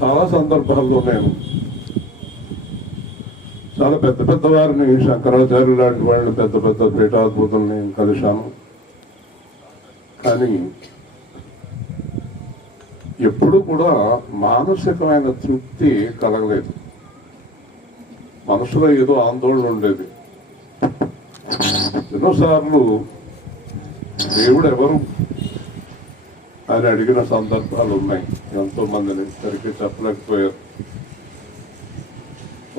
చాలా సందర్భాల్లో నేను చాలా పెద్ద పెద్ద వారిని, శంకరాచార్యులు లాంటి వాళ్ళు, పెద్ద పెద్ద పీఠాద్భుతుల్ని కలిశాను. కానీ ఎప్పుడు కూడా మానసికమైన తృప్తి కలగలేదు. మనసులో ఏదో ఆందోళన ఉండేది. ఎన్నోసార్లు దేవుడు ఎవరు అని అడిగిన సందర్భాలు ఉన్నాయి. ఎంతో మందిని సరిగ్గా చెప్పలేకపోయారు.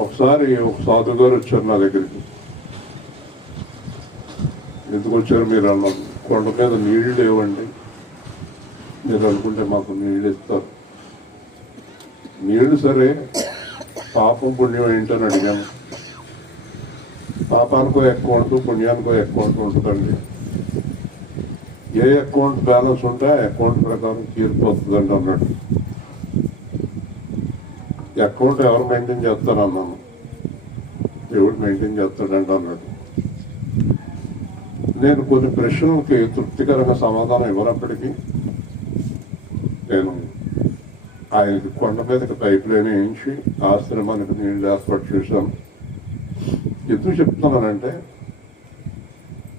ఒకసారి ఒక సాధువు గారు వచ్చారు నా దగ్గరికి. ఎందుకు వచ్చారు మీరు అన్నారు. కొండ మీద నీళ్లు లేవండి, మీరు అనుకుంటే మాకు నీళ్ళు ఇస్తారు. నీళ్లు సరే, పాపం పుణ్యం ఏంటని అడిగాము. పాపానికో అకౌంట్, పుణ్యానికో అకౌంట్ ఉంటుందండి. ఏ అకౌంట్ బ్యాలెన్స్ ఉంటే ఆ అకౌంట్ ప్రకారం తీరిపోతుందండి అన్నాడు. అకౌంట్ ఎవరు మెయింటైన్ చేస్తారన్నాను. దేవుడు మెయింటైన్ చేస్తాడండి అన్నాడు. నేను కొన్ని ప్రశ్నలకి తృప్తికరంగా సమాధానం ఇవ్వనప్పటికీ నేను ఆయనకి కొండ మీదకి పైప్ లైన్ వేయించి ఆశ్రమానికి నీళ్ళు ఏర్పాటు చేశాను. ఎందుకు చెప్తున్నానంటే,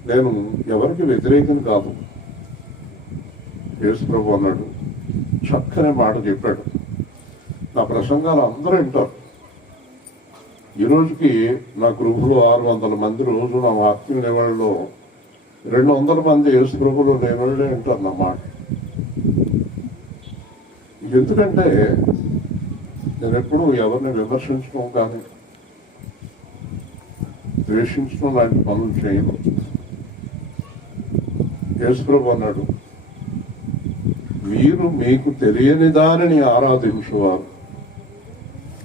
నేను ఎవరికి వ్యతిరేకం కాదు. యేసు ప్రభు అన్నాడు, చక్కని మాట చెప్పాడు. నా ప్రసంగాలు అందరూ వింటారు. ఈ రోజుకి నా గృహలో 600 మంది, రోజు నా ఆత్మీయ లేవాళ్ళలో 200 మంది యేసు ప్రభులో లేవాళ్ళే వింటారు నా మాట. ఎందుకంటే నేను ఎప్పుడు ఎవరిని విమర్శించడం కానీ ద్వేషించడం లాంటి పనులు చేయను. యేసు ప్రభు అన్నాడు, మీరు మీకు తెలియని దానిని ఆరాధించువారు,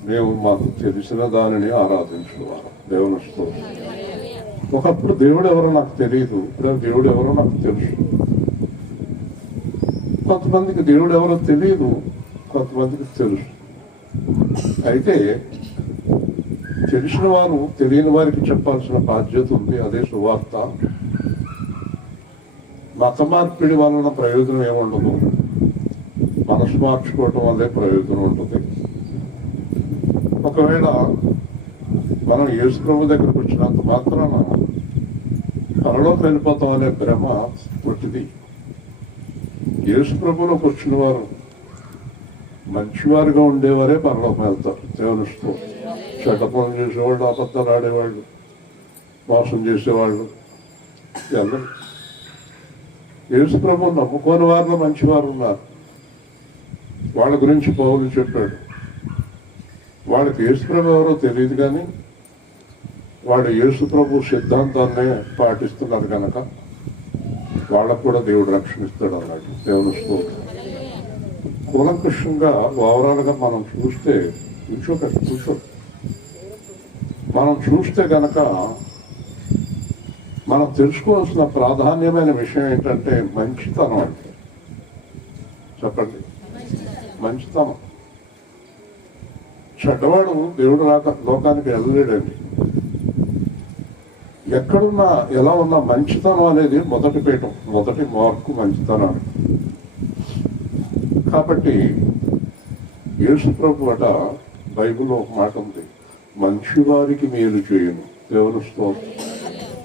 మేము మాకు తెలిసిన దానిని ఆరాధించువారు. దేవుని స్తోత్రం. ఒకప్పుడు దేవుడు ఎవరో నాకు తెలియదు, ఇప్పుడు దేవుడు ఎవరో నాకు తెలుసు. కొంతమందికి దేవుడు ఎవరో తెలియదు, కొంతమందికి తెలుసు. అయితే తెలిసిన వారు తెలియని వారికి చెప్పాల్సిన బాధ్యత ఉంది. అదే సువార్త. మత మార్పిడి వలన ప్రయోజనం ఏముండదు, మనసు మార్చుకోవటం వల్లే ప్రయోజనం ఉంటుంది. ఒకవేళ మనం యేసు ప్రభు దగ్గరకు వచ్చినంత మాత్రాన పరలోకి వెళ్ళిపోతాం అనే భ్రమ పుట్టింది. యేసు ప్రభులోకి వచ్చిన వారు మంచివారుగా ఉండేవారే పరలోకం వెళ్తారు. దేవునిస్తూ చెడ్డ పనులు చేసేవాళ్ళు, అబద్ధాలు ఆడేవాళ్ళు, మోసం చేసేవాళ్ళు అందరూ. యేసు ప్రభువు నమ్ముకోని వారిలో మంచివారు ఉన్నారు. వాళ్ళ గురించి పౌలు చెప్పాడు. వాళ్ళకి యేసు ప్రభు ఎవరో తెలియదు, కానీ వాళ్ళు యేసు ప్రభు సిద్ధాంతాన్ని పాటిస్తున్నారు కనుక వాళ్ళకు కూడా దేవుడు రక్షణిస్తాడు అన్నాడు. దేవుని స్తోత్రం. కూలంకషంగా ఓవరాల్గా మనం చూస్తే మనం చూస్తే కనుక మనం తెలుసుకోవాల్సిన ప్రాధాన్యమైన విషయం ఏంటంటే మంచితనం. అంటే చెప్పండి, మంచితనం. చెడ్డవాడు దేవుడు లోకానికి వెళ్ళలేడండి. ఎక్కడున్నా ఎలా ఉన్నా మంచితనం అనేది మొదటి పీఠం, మొదటి మార్కు మంచితనం. కాబట్టి యేసు ప్రభు అట బైబిల్లో ఒక మాట ఉంది, మంచివారికి మేలు చేయను. దేవుని స్తోత్రం.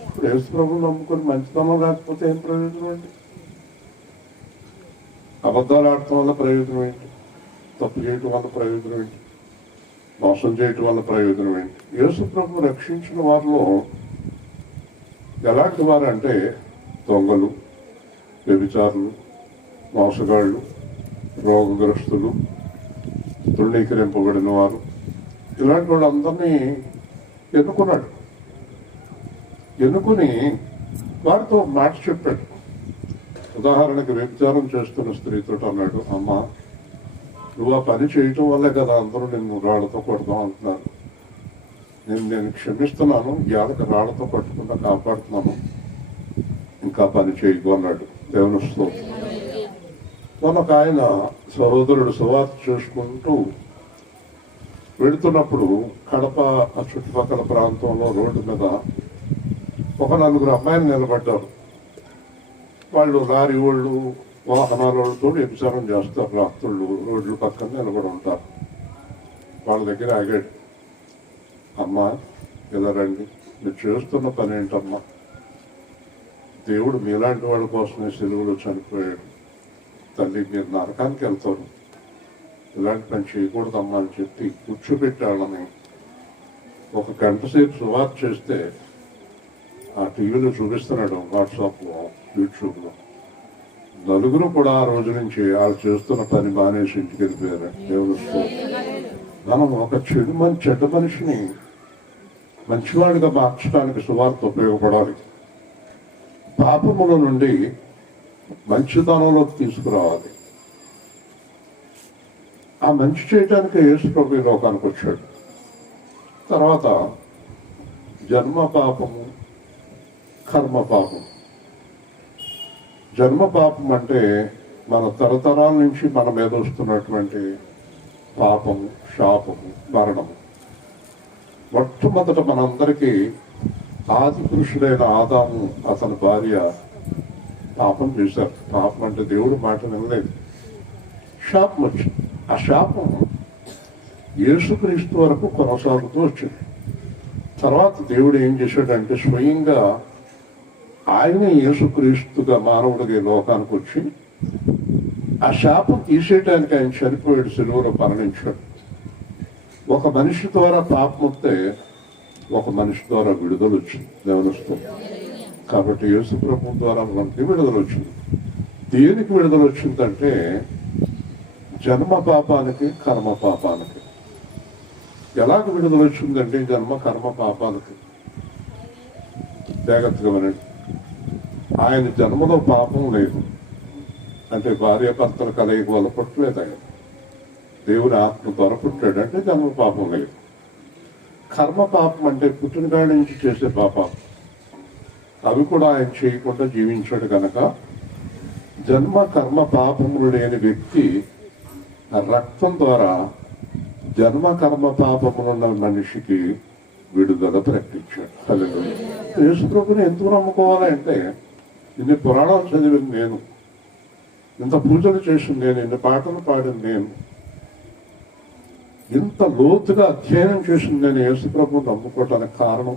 ఇప్పుడు యేసు ప్రభువు నమ్ముకొని మంచితనం లేకపోతే ఏం ప్రయోజనం అండి? అబద్ధాలు ఆడటం వల్ల ప్రయోజనం ఏంటి? తప్పు చేయటం వల్ల ప్రయోజనం ఏంటి? మోసం చేయటం వల్ల ప్రయోజనం ఏంటి? యేసు ప్రభు రక్షించిన వారిలో ఎలాంటి వారు అంటే దొంగలు, వ్యభిచారులు, మోసగాళ్ళు, రోగగ్రస్తులు, తృణీకరింపబడిన వారు, ఇలాంటి వాళ్ళందరినీ ఎన్నుకున్నాడు. ఎన్నుకుని వారితో మాట చెప్పాడు. ఉదాహరణకి వ్యభిచారం చేస్తున్న స్త్రీతో అన్నాడు, అమ్మ నువ్వు ఆ పని చేయటం వల్లే కదా అందరూ నేను రాళ్లతో కొడదాం అంటున్నారు. నేను క్షమిస్తున్నాను, ఏళ్ళకి రాళ్లతో కొట్టకుండా కాపాడుతున్నాను, ఇంకా పని చేయకు అన్నాడు. దేవుని స్తోత్రం. ఒక ఆయన సహోదరుడు సువార్త చేసుకుంటూ వెళుతున్నప్పుడు కడప ఆ చుట్టుపక్కల ప్రాంతంలో రోడ్డు మీద ఒక 4 అమ్మాయిలు నిలబడ్డారు. వాళ్ళు లారీ వాళ్ళు, వాహనాల వాళ్ళతో వ్యభిచారం చేస్తారు. రాత్రుళ్ళు రోడ్ల పక్కన నిలబడి ఉంటారు. వాళ్ళ దగ్గర ఆగాడు. అమ్మా ఇలా రండి, మీరు చేస్తున్న పని ఏంటమ్మా? దేవుడు మీలాంటి వాళ్ళ కోసమే సెలువులో చనిపోయాడు. తల్లి మీరు నరకానికి వెళ్తారు, ఇలాంటి పని చేయకూడదమ్మా అని చెప్పి కూర్చోబెట్టాలని ఒక గంట సేపు సువార్త చేస్తే ఆ టీవీలో చూపిస్తున్నాడు, వాట్సాప్లో, యూట్యూబ్లో. నలుగురు కూడా ఆ రోజు నుంచి వాళ్ళు చేస్తున్న పని మానేసి ఇంటికి వెళ్ళిపోయారు. దేవుడు మనం ఒక చెడ్డ మనిషిని మంచివాడిగా మార్చడానికి సువార్త ఉపయోగపడాలి. పాపముల నుండి మంచితనంలోకి తీసుకురావాలి. ఆ మంచి చేయటానికి యేసు ప్రభు లోకానికి వచ్చాడు. తర్వాత జన్మ పాపము, కర్మ పాపం. జన్మ పాపం అంటే మన తరతరాల నుంచి మన మీద వస్తున్నటువంటి పాపము, శాపము, మరణము. మొట్టమొదట మనందరికీ ఆది పురుషుడైన ఆదాము, అతని భార్య పాపం చేశారు. పాపం అంటే దేవుడు మాట వినలేదు, శాపం వచ్చింది. ఆ శాపం యేసుక్రీస్తు వరకు కొనసాగుతూ వచ్చింది. తర్వాత దేవుడు ఏం చేశాడంటే స్వయంగా ఆయన యేసుక్రీస్తుగా మానవుడిగా లోకానికి వచ్చి ఆ శాపం తీసేయడానికి ఆయన చనిపోయాడు, సెలువులో మరణించాడు. ఒక మనిషి ద్వారా పాపం వస్తే ఒక మనిషి ద్వారా విడుదల వచ్చింది, దేవునిస్తుంది. కాబట్టి యేసు ప్రభు ద్వారా మనకి విడుదల వచ్చింది. దేనికి విడుదల వచ్చిందంటే జన్మ పాపానికి, కర్మ పాపానికి. ఎలాగ విడుదల వచ్చిందంటే జన్మ కర్మ పాపానికి జాగ్రత్తగా వినండి. ఆయన జన్మలో పాపం లేదు, అంటే భార్యాభర్తల కలయిక వల్ల పుట్టలేదు. ఆయన దేవుని ఆత్మ ద్వారా పుట్టాడు, అంటే జన్మ పాపం లేదు. కర్మ పాపం అంటే పుట్టినకాడి నుంచి చేసే పాపం, అవి కూడా ఆయన చేయకుండా జీవించాడు కనుక జన్మ కర్మ పాపములు లేని వ్యక్తి రక్తం ద్వారా జన్మ కర్మ పాపములున్న మనిషికి విడుదల ప్రకటించాడు. హల్లెలూయా. యేసు ప్రభుని ఎందుకు నమ్ముకోవాలంటే ఇన్ని పురాణాలు చదివింది నేను, ఇంత పూజలు చేసింది నేను, ఇన్ని పాటలు పాడింది నేను, ఇంత లోతుగా అధ్యయనం చేసింది నేను యేసు ప్రభుని నమ్ముకోవటానికి కారణం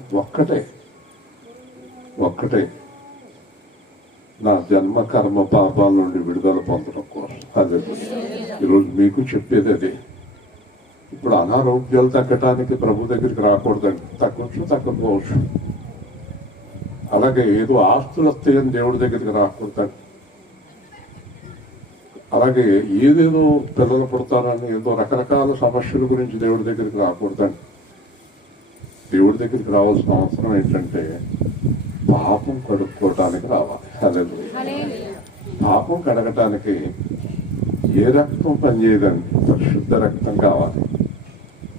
ఒక్కటే, నా జన్మ కర్మ పాపాల నుండి విడుదల పొందడం కోసం. అదే ఈరోజు మీకు చెప్పేది అదే. ఇప్పుడు అనారోగ్యాలు తగ్గటానికి ప్రభు దగ్గరికి రాకూడదండి, తగ్గొచ్చు తగ్గకపోవచ్చు. అలాగే ఏదో ఆస్తులు వస్తాయని దేవుడి దగ్గరికి రాకూడదండి. అలాగే ఏదేదో పిల్లలు పుడతారని ఏదో రకరకాల సమస్యల గురించి దేవుడి దగ్గరికి రాకూడదండి. దేవుడి దగ్గరికి రావాల్సిన అవసరం ఏంటంటే పాపం కడుక్కోవటానికి రావాలి. హల్లెలూయా. పాపం కడగటానికి ఏ రక్తం పనిచేయదండి, పరిశుద్ధ రక్తం కావాలి.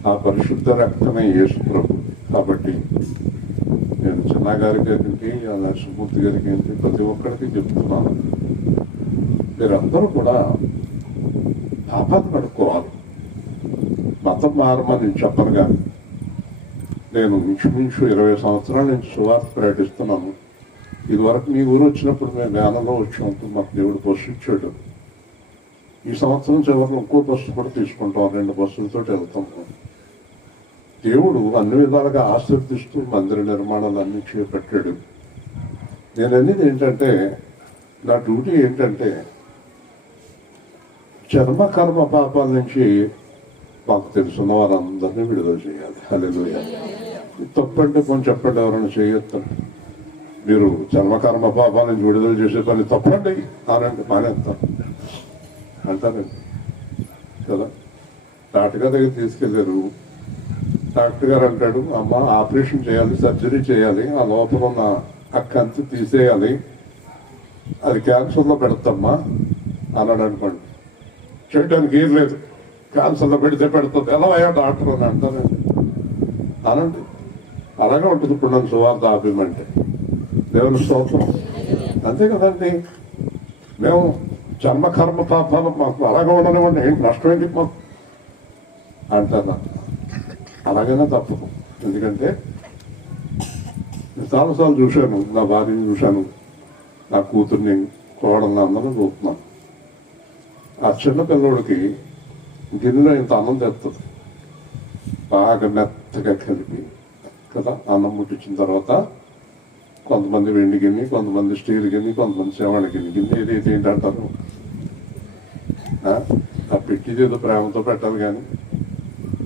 ఆ పరిశుద్ధ రక్తమే యేసు ప్రభు. కాబట్టి నేను చిన్నగారికి ఏంటి, నరసింహమూర్తి గారికి ఏంటి, ప్రతి ఒక్కరికి చెప్తున్నాను, మీరందరూ కూడా పాపాన్ని కడుక్కోవాలి. మతం మారమని నేను చెప్పను, కానీ నేను ఇంచుమించు 20 సంవత్సరాల నుంచి సువార్త ప్రకటిస్తున్నాను. ఇదివరకు మీ ఊరు వచ్చినప్పుడు మేము వ్యానంలో వచ్చి ఉంటుంది, మాకు దేవుడు బస్సు ఇచ్చాడు. ఈ సంవత్సరం చివరిలో ఇంకో బస్సు కూడా తీసుకుంటాం, 2 బస్సులతో వెళ్తాం. దేవుడు అన్ని విధాలుగా ఆశీర్దిస్తూ మందిర నిర్మాణాలు అన్ని చేపట్టాడు. నేను అనేది ఏంటంటే, నా డ్యూటీ ఏంటంటే జన్మ కర్మ పాపాల నుంచి మాకు తెలుసున్న వారందరినీ విడుదల చేయాలి. హల్లెలూయా. తప్పంటే కొంచెం చెప్పండి, ఎవరైనా చేయొద్దండి. మీరు జన్మకర్మ పాపాల నుంచి విడుదల చేసే పని తప్పండి అనండి, మానేస్తాను అంటారండి కదా. డాక్టర్ గారి దగ్గర తీసుకెళ్ళారు, డాక్టర్ గారు అంటాడు, అమ్మ ఆపరేషన్ చేయాలి, సర్జరీ చేయాలి, ఆ లోపల ఉన్న ఆ కంతి తీసేయాలి, అది క్యాన్సర్లో పెడతామ్మా అన్నాడు అనుకోండి. చేయడానికి ఏం లేదు, క్యాన్సర్లో పెడితే పెడుతుంది, ఎలా అయ్యా డాక్టర్ అని అంటారండి. అనండి, అలాగే ఉంటుంది. ఇప్పుడు నన్ను సువార్త ఆపేయమంటే దేవుని స్తోత్రం, అంతే కదండి. మేము జన్మ కర్మ పాపాలు మాకు అలాగే ఉండనివ్వండి, ఏంటి నష్టం ఏంటి మాకు అంటారా? అలాగైనా తప్పదు. ఎందుకంటే చాలాసార్లు చూశాను, నా భార్యని చూశాను, నా కూతుర్ని, కోడల్ని, అందరూ చూస్తున్నాను. ఆ చిన్న పిల్లోడికి గిన్నెలో ఇంత అన్నం తెస్తుంది, బాగా మెత్తగా కలిపి కదా అన్నం ముట్టించిన తర్వాత కొంతమంది వెండి గిన్నె, కొంతమంది స్టీల్ గిన్నె, కొంతమంది శ్రవణ గిన్నె ఏదైతే ఏంటంటారు ఆ పెట్టిది ఏదో ప్రేమతో పెట్టాలి. కానీ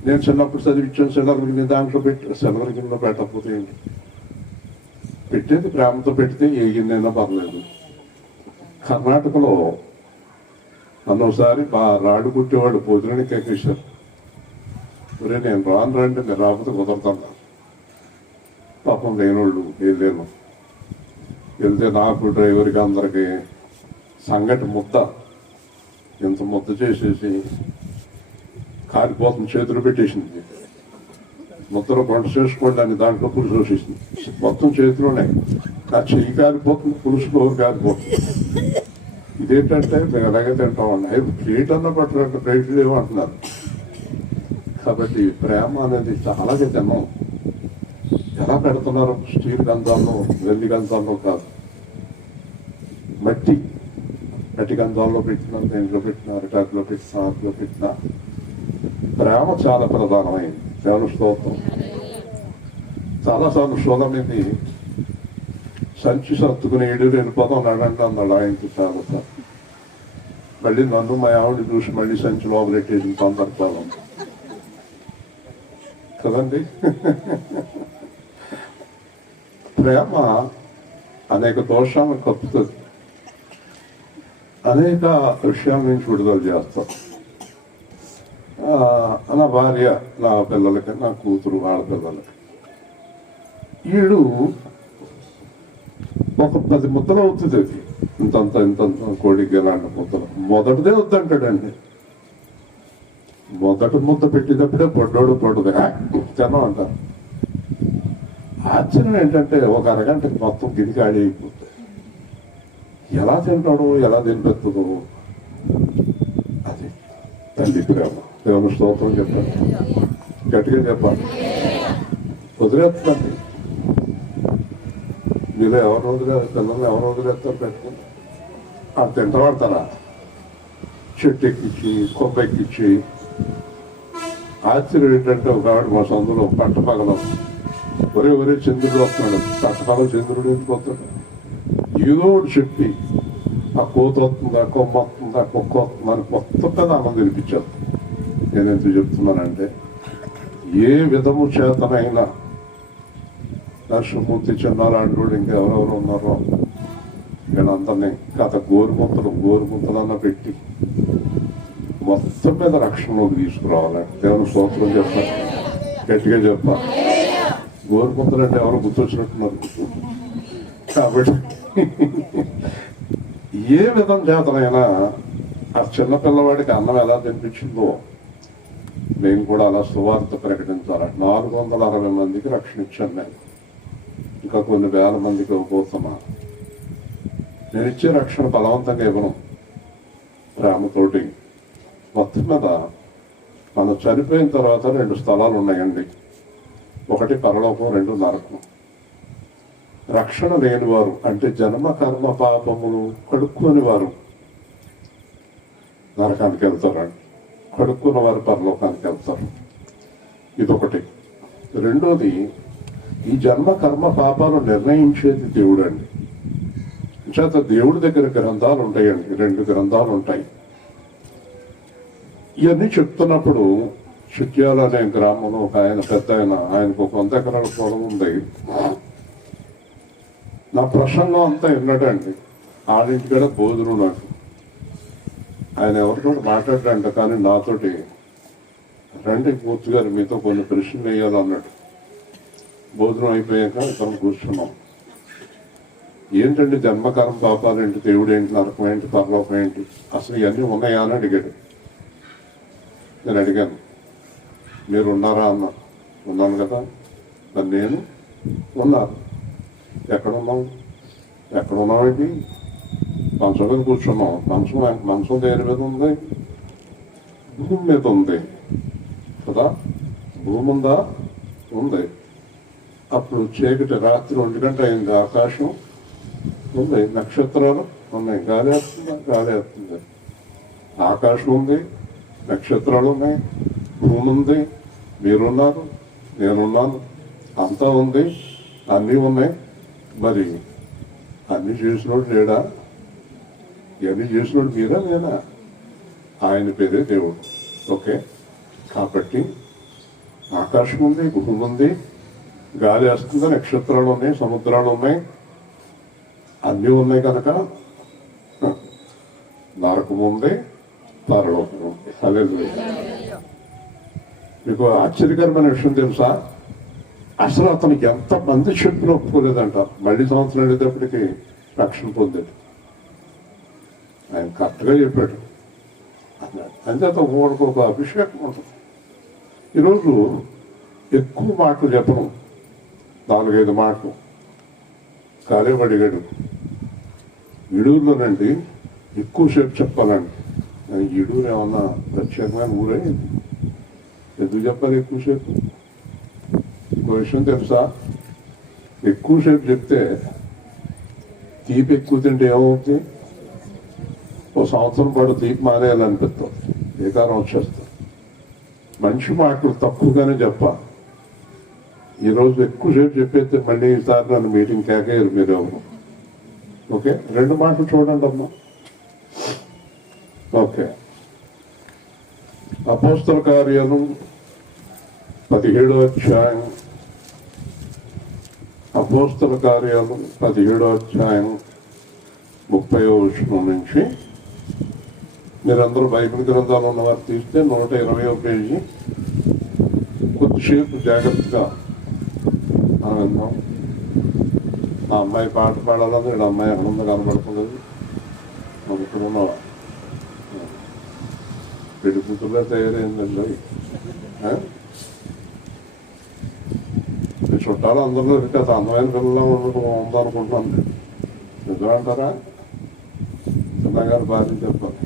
నేను చిన్నప్పుడు చదివించాను సిల్వర్ గిన్నె, దాంట్లో పెట్టి సిల్వర్ గిన్నెలో పెట్టకపోతే ఏంటి, పెట్టేది ప్రేమతో పెడితే ఏ గిన్నె పర్లేదు. కర్ణాటకలో ఒకసారి రాడు కుట్టేవాడు భోజనానికి ఎక్కేశారు. ఒరే నేను రాను రండి, మీరు రాకపోతే కుదరతాను. పాపం లేనోళ్ళు వెళ్ళాను. వెళ్తే నాకు డ్రైవర్కి అందరికి సంగటి ముద్ద ఇంత ముద్ద చేసేసి కారిపోతుంది, చేతులు పెట్టేసింది. ముద్దలో వంట చేసుకోండి అని దాంట్లో పులుసు వచ్చేసింది. మొత్తం చేతిలోనే ఆ చెయ్యి కారిపోతుంది, పులుసు ఫ్లోర్ కారిపోతుంది. ఇదేంటంటే మేము ఎలాగే తింటామన్నా ప్లేట్ అన్న పట్టరంటే ప్లేట్ లేవంటున్నారు. కాబట్టి ప్రేమ అనేది చాలా తిన్నాం. ఎలా పెడుతున్నారు, స్టీల్ గంధాల్లో వెల్లి గంధాల్లో కాదు, మట్టి గంధాల్లో పెట్టినారు, దేంట్లో పెట్టిన అరిటాకులో పెట్టిన ఆకులో పెట్టిన. ప్రేమ చాలా ప్రధానమైంది. దేవుని స్తోత్రం. చాలాసార్లు శోధమైంది సంచి సర్దుకుని ఏడు వెళ్ళిపోతాం నడండి అన్నాడు ఆయనకి చాలా. మళ్ళీ నన్ను మా ఆవిడ చూసి మళ్ళీ సంచి లోపలెట్టేసిన సందర్భాలు కదండి. ప్రేమ అనేక దోషాలను కప్పుతుంది, అనేక విషయాల నుంచి విడుదల చేస్తాం. నా భార్య, నా పిల్లలకి, నా కూతురు, ఆడపిల్లలకి వీడు ఒక 10 ముద్దలు అవుతుంది. అది ఇంతంత కోడికి ఎలాంటి ముద్దలు మొదటిదే వద్దంటాడండి. మొదటి ముద్ద పెట్టేటప్పుడే పొడ్డోడు పొడ్డదు తినం అంటారు. ఆశ్చర్యం ఏంటంటే ఒక అరగంటకి మొత్తం గిది ఖాళీ అయిపోతుంది. ఎలా తింటాడో, ఎలా తినిపెత్తదో అది తల్లి ప్రేమ. దేవుని స్తోత్రం చెప్పాను, గట్టిగా చెప్పాలి. వదిలేస్తుందండి. మీరు ఎవరు వదిలేదు, పిల్లల్ని ఎవరు వదిలేస్తారు పెట్టుకుని అది తింటవాడతారా? చెట్టు ఎక్కించి కొబ్బ ఎక్కించి. ఆశ్చర్యం ఏంటంటే ఒక ఆవిడ మా సందులో పట్టపగలం ఒరే చంద్రుడు వస్తున్నాడు, పట్టపగల చంద్రుడు ఎందుకు వస్తున్నాడు, ఏదో ఒకటి చెప్పి ఆ కోత వస్తుందా, కొమ్మ వస్తుందా, కుక్క వస్తుందా అని కొత్త పెద్ద ఆనందం వినిపించాను. నేను ఎందుకు చెప్తున్నానంటే ఏ విధము చేతనైనా నరసింహమూర్తి చిన్నారాడు ఇంకెవరెవరు ఉన్నారో వీళ్ళందరినీ గత గోరుముద్దలన్నా పెట్టి మొత్తం మీద రక్షణలోకి తీసుకురావాలండి. దేవుని స్తోత్రం చెప్పాలి, గట్టిగా చెప్పాలి. గోరుముద్దలు అంటే ఎవరో గుర్తొచ్చినట్టున్నారు. కాబట్టి ఏ విధం చేతనైనా ఆ చిన్నపిల్లవాడికి అన్నం ఎలా తినిపించిందో నేను కూడా అలా సువార్త ప్రకటించాలి. 460 మందికి రక్షణ ఇచ్చాను నేను. ఇంకా కొన్ని వేల మందికి ఇవ్వబోతున్నా. నేను ఇచ్చే రక్షణ బలవంతంగా ఇవ్వను, ప్రేమతోటి. మొత్తం మీద మనం చనిపోయిన తర్వాత 2 స్థలాలు ఉన్నాయండి. ఒకటి పరలోకం, 2 నరకం. రక్షణ లేనివారు అంటే జన్మ కర్మ పాపములు కడుక్కొని వారు నరకానికి వెళ్తారండి, కడుక్కున్న వారు పరలోకానికి వెళ్తారు. ఇదొకటి. రెండోది, ఈ జన్మ కర్మ పాపాలు నిర్ణయించేది దేవుడు అండి. చేత దేవుడి దగ్గర గ్రంథాలు ఉంటాయండి, 2 గ్రంథాలు ఉంటాయి. ఇవన్నీ చెప్తున్నప్పుడు చిట్యాల అనే గ్రామంలో ఒక ఆయన పెద్ద ఆయనకు 100 ఎకరాల పొలం ఉంది. నా ప్రసంగం అంతా విన్నాడండి. ఆడింటికాడ బోధులు నాకు. ఆయన ఎవరితో మాట్లాడాడంట, కానీ నాతోటి రండి మూర్తి గారు మీతో కొన్ని ప్రశ్నలు వేయాలన్నాడు. భోజనం అయిపోయాక ఇతను కూర్చున్నాం. ఏంటండి జన్మకరం పాపాలేంటి, దేవుడు ఏంటి, నరకం ఏంటి, పరలోకం ఏంటి, అసలు ఇవన్నీ ఉన్నాయా అని అడిగాడు. నేను అడిగాను, మీరు ఉన్నారా అన్నా. ఉన్నాను కదా. మరి నేను ఉన్నాను. ఎక్కడున్నామండి? మంచం మీద కూర్చున్నాం. మంచం దేని మీద ఉంది? భూమి మీద ఉంది కదా. భూమి ఉందా? ఉంది. అప్పుడు చీకటి, రాత్రి 1 గంట అయింది. ఆకాశం ఉంది, నక్షత్రాలు ఉన్నాయి. గాలి వేస్తుంది. ఆకాశం ఉంది, నక్షత్రాలు ఉన్నాయి, భూమి ఉంది, మీరున్నారు, నేనున్నాను, అంతా ఉంది, అన్నీ ఉన్నాయి. మరి అన్నీ చేసినోడు లేడా? ఇవన్నీ చేసినోడు మీరా నేనా? ఆయన పేరే దేవుడు. ఓకే, కాబట్టి ఆకాశం ఉంది, భూమి ఉంది, గాలి వేస్తుంది, నక్షత్రాలు ఉన్నాయి, సముద్రాలు ఉన్నాయి, అన్నీ ఉన్నాయి కనుక నరకం ఉంది, పరలోకం ఉంది. హల్లెలూయా. మీకు ఆశ్చర్యకరమైన విషయం తెలుసా? అసలు అతనికి ఎంతమంది చెప్పిన ఒప్పుకోలేదంట. మళ్ళీ సంవత్సరం వెళ్ళేటప్పటికి రక్షణ పొందాడు. ఆయన కరెక్ట్గా చెప్పాడు అన్నాడు. అంచేత వాడికి ఒక అభిషేకం ఉంటుంది. ఈరోజు ఎక్కువ మాటలు చెప్పను, 4-5 మాటలు. కాలేబడి అడిగాడు, ఇడూరులోనండి ఎక్కువసేపు చెప్పాలండి. ఇడూరు ఏమన్నా ప్రత్యేకమైన ఊరే? ఎందుకు చెప్పాలి ఎక్కువసేపు? ఇంకో విషయం తెలుసా? ఎక్కువసేపు చెప్తే తీపి ఎక్కువ తింటే ఏమవుతుంది? ఓ సంవత్సరం పాటు తీపి మానేయాలనిపిస్తుంది, ఏకారం వచ్చేస్తుంది. మంచి మాటలు తక్కువగానే చెప్పాలి. ఈరోజు ఎక్కువసేపు చెప్పేస్తే మళ్ళీ ఈసారి నన్ను మీటింగ్ కేకేయరు మీరెవరు. ఓకే, 2 మాటలు చూడండి అమ్మా. ఓకే, అపోస్తల కార్యాలు 17వ అధ్యాయం, అపోస్తల కార్యాలు 17వ అధ్యాయం 30వ వచనం నుంచి. మీరందరూ బైబిల్ గ్రంథాలు ఉన్నవారు తీస్తే 120వ పేజీ. కొద్దిసేపు జాగ్రత్తగా విందాం. ఆ అమ్మాయి పాట పాడాలని, ఇక్కడ అమ్మాయి ఆనందంగా కనబడుతున్నది. మనం ఇక్కడ ఉన్నవా పెళ్లి కూతురుగా తయారైందండి. మీ చుట్టాలు అందరిలో అది అందమైన పిల్లలా ఉండడం ఉందనుకుంటున్నాను నేను. నిజం అంటారా? చిన్నగారు బాధ్యత చెప్పాలి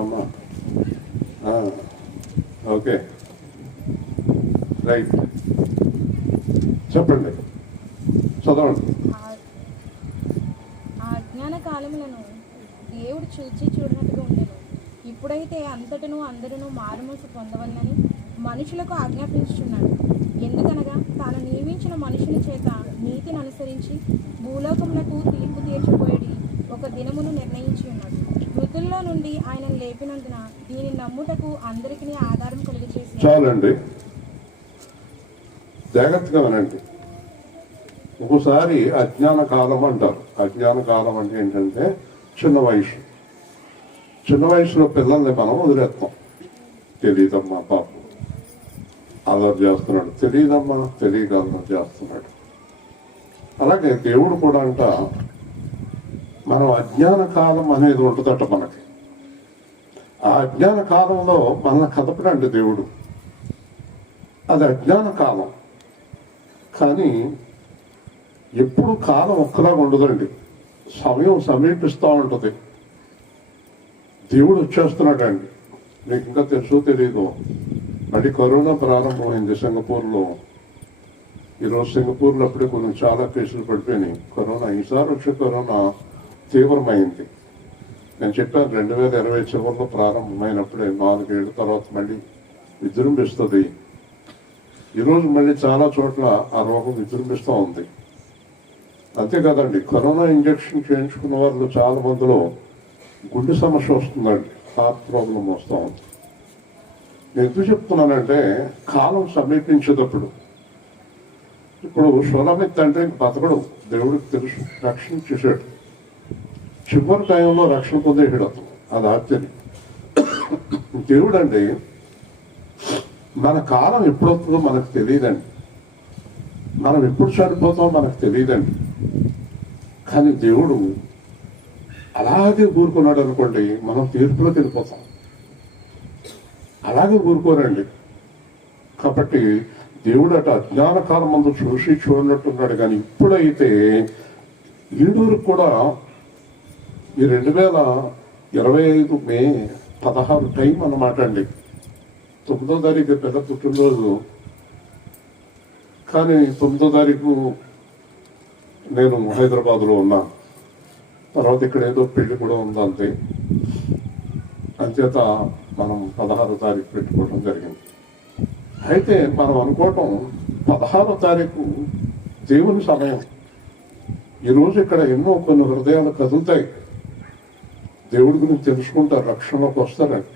అమ్మా. ఓకే, రైట్, చెప్పండి, చదవండి. ఆ అజ్ఞాన కాలములను దేవుడు చూచి చూడనట్టుగా ఉండేను. ఇప్పుడైతే అంతటను అందరూ మారుమనసు పొందవలనని మనుషులకు ఆజ్ఞాపించుచున్నాడు. ఎందుకనగా తాను నియమించిన మనుషుల చేత నీతిని అనుసరించి భూలోకములకు తీర్పు తీర్చిపోయేది ఒక దినమును నిర్ణయించి ఉన్నాడు. మృతుల్లో నుండి ఆయన లేపినందున దీన్ని నమ్ముటకు అందరికీ ఆధారం కలిగజేసి. చాలండి, జాగ్రత్తగా వినండి. ఒక్కోసారి అజ్ఞాన కాలం అంటారు. అజ్ఞాన కాలం అంటే ఏంటంటే చిన్న వయసు. చిన్న వయసులో పిల్లల్ని మనం వదిలేస్తాం. తెలియదమ్మా పాపం అల్లరి చేస్తున్నాడు, తెలియదమ్మా తెలియక అల్లరి చేస్తున్నాడు. అలాగే దేవుడు కూడా అంట, మనం అజ్ఞాన కాలం అనేది ఉంటుందట మనకి. ఆ అజ్ఞాన కాలంలో మన కదపడండి దేవుడు. అది అజ్ఞాన కాలం. కానీ ఎప్పుడు కాలం ఒక్కలాగా ఉండదండి. సమయం సమీపిస్తూ ఉంటుంది. దేవుడు వచ్చేస్తున్నాడండి. మీకు ఇంకా తెలుసో తెలీదు, మళ్ళీ కరోనా ప్రారంభమైంది సింగపూర్లో. ఈరోజు సింగపూర్లో అప్పుడే కొన్ని చాలా కేసులు పడిపోయినాయి. కరోనా ఈసారి వచ్చే కరోనా తీవ్రమైంది. నేను చెప్పాను 2020 చివరిలో ప్రారంభమైనప్పుడే 4 ఏళ్ళ తర్వాత మళ్ళీ విజృంభిస్తుంది. ఈరోజు మళ్ళీ చాలా చోట్ల ఆ రోగం విజృంభిస్తూ ఉంది. అంతేకాదండి, కరోనా ఇంజక్షన్ చేయించుకున్న వాళ్ళు చాలా మందిలో గుండె సమస్య వస్తుందండి, హార్ట్ ప్రాబ్లం వస్తూ ఉంది. నేను ఎందుకు చెప్తున్నానంటే కాలం సమీపించేటప్పుడు, ఇప్పుడు షోలమిత్ అంటే బతకడు, దేవుడికి తెలుసు, రక్షణ చేశాడు. చివరి టైంలో రక్షణ పొందేసాడు అతను. అది ఆశ్చర్యం. దేవుడు అండి, మన కాలం ఎప్పుడొస్తుందో మనకు తెలియదండి. మనం ఎప్పుడు చనిపోతామో మనకు తెలియదండి. కానీ దేవుడు అలాగే ఊరుకున్నాడు అనుకోండి, మనం తీర్పులోకి వెళ్ళిపోతాం. అలాగే ఊరుకోరండి. కాబట్టి దేవుడు అటు అజ్ఞాన కాలం ముందు చూసి చూడనట్టున్నాడు. కానీ ఇప్పుడైతే ఈడూరు కూడా ఈ 2025 మే 16 టైం అన్నమాట అండి. 9వ తారీఖు పెద్ద పుట్టినరోజు. కానీ 9వ తారీఖు నేను హైదరాబాద్లో ఉన్నాను. తర్వాత ఇక్కడ ఏదో పెళ్లి కూడా ఉంది అంతే. అంచేత మనం 16వ తారీఖు పెట్టుకోవడం జరిగింది. అయితే మనం అనుకోవటం 16వ తారీఖు దేవుని సమయం. ఈరోజు ఇక్కడ ఎన్నో కొన్ని హృదయాలు కదులుతాయి, దేవుడి గురించి తెలుసుకుంటారు, రక్షణలోకి వస్తారండి.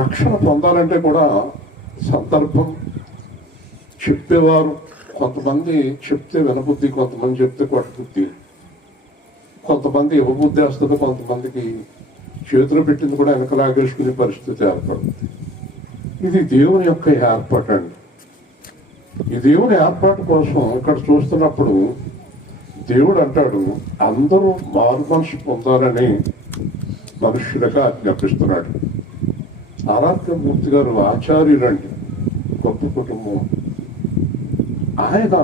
రక్షణ పొందాలంటే కూడా సందర్భం, చెప్పేవారు కొంతమంది చెప్తే వినబుద్ధి, కొంతమంది చెప్తే కొట్టబుద్ధి, కొంతమంది ఇవ్వబుద్ధి వస్తుంది, కొంతమందికి చేతిలో పెట్టింది కూడా వెనకలాగేసుకునే పరిస్థితి ఏర్పడుతుంది. ఇది దేవుని యొక్క ఏర్పాటు అండి. ఈ దేవుని ఏర్పాటు కోసం ఇక్కడ చూస్తున్నప్పుడు దేవుడు అంటాడు, అందరూ మారు మనసు పొందాలని మనుష్యులుగా ఆజ్ఞాపిస్తున్నాడు. ఆరాధ్యమూర్తి గారు ఆచార్యులండి, గొప్ప కుటుంబం. ఆయన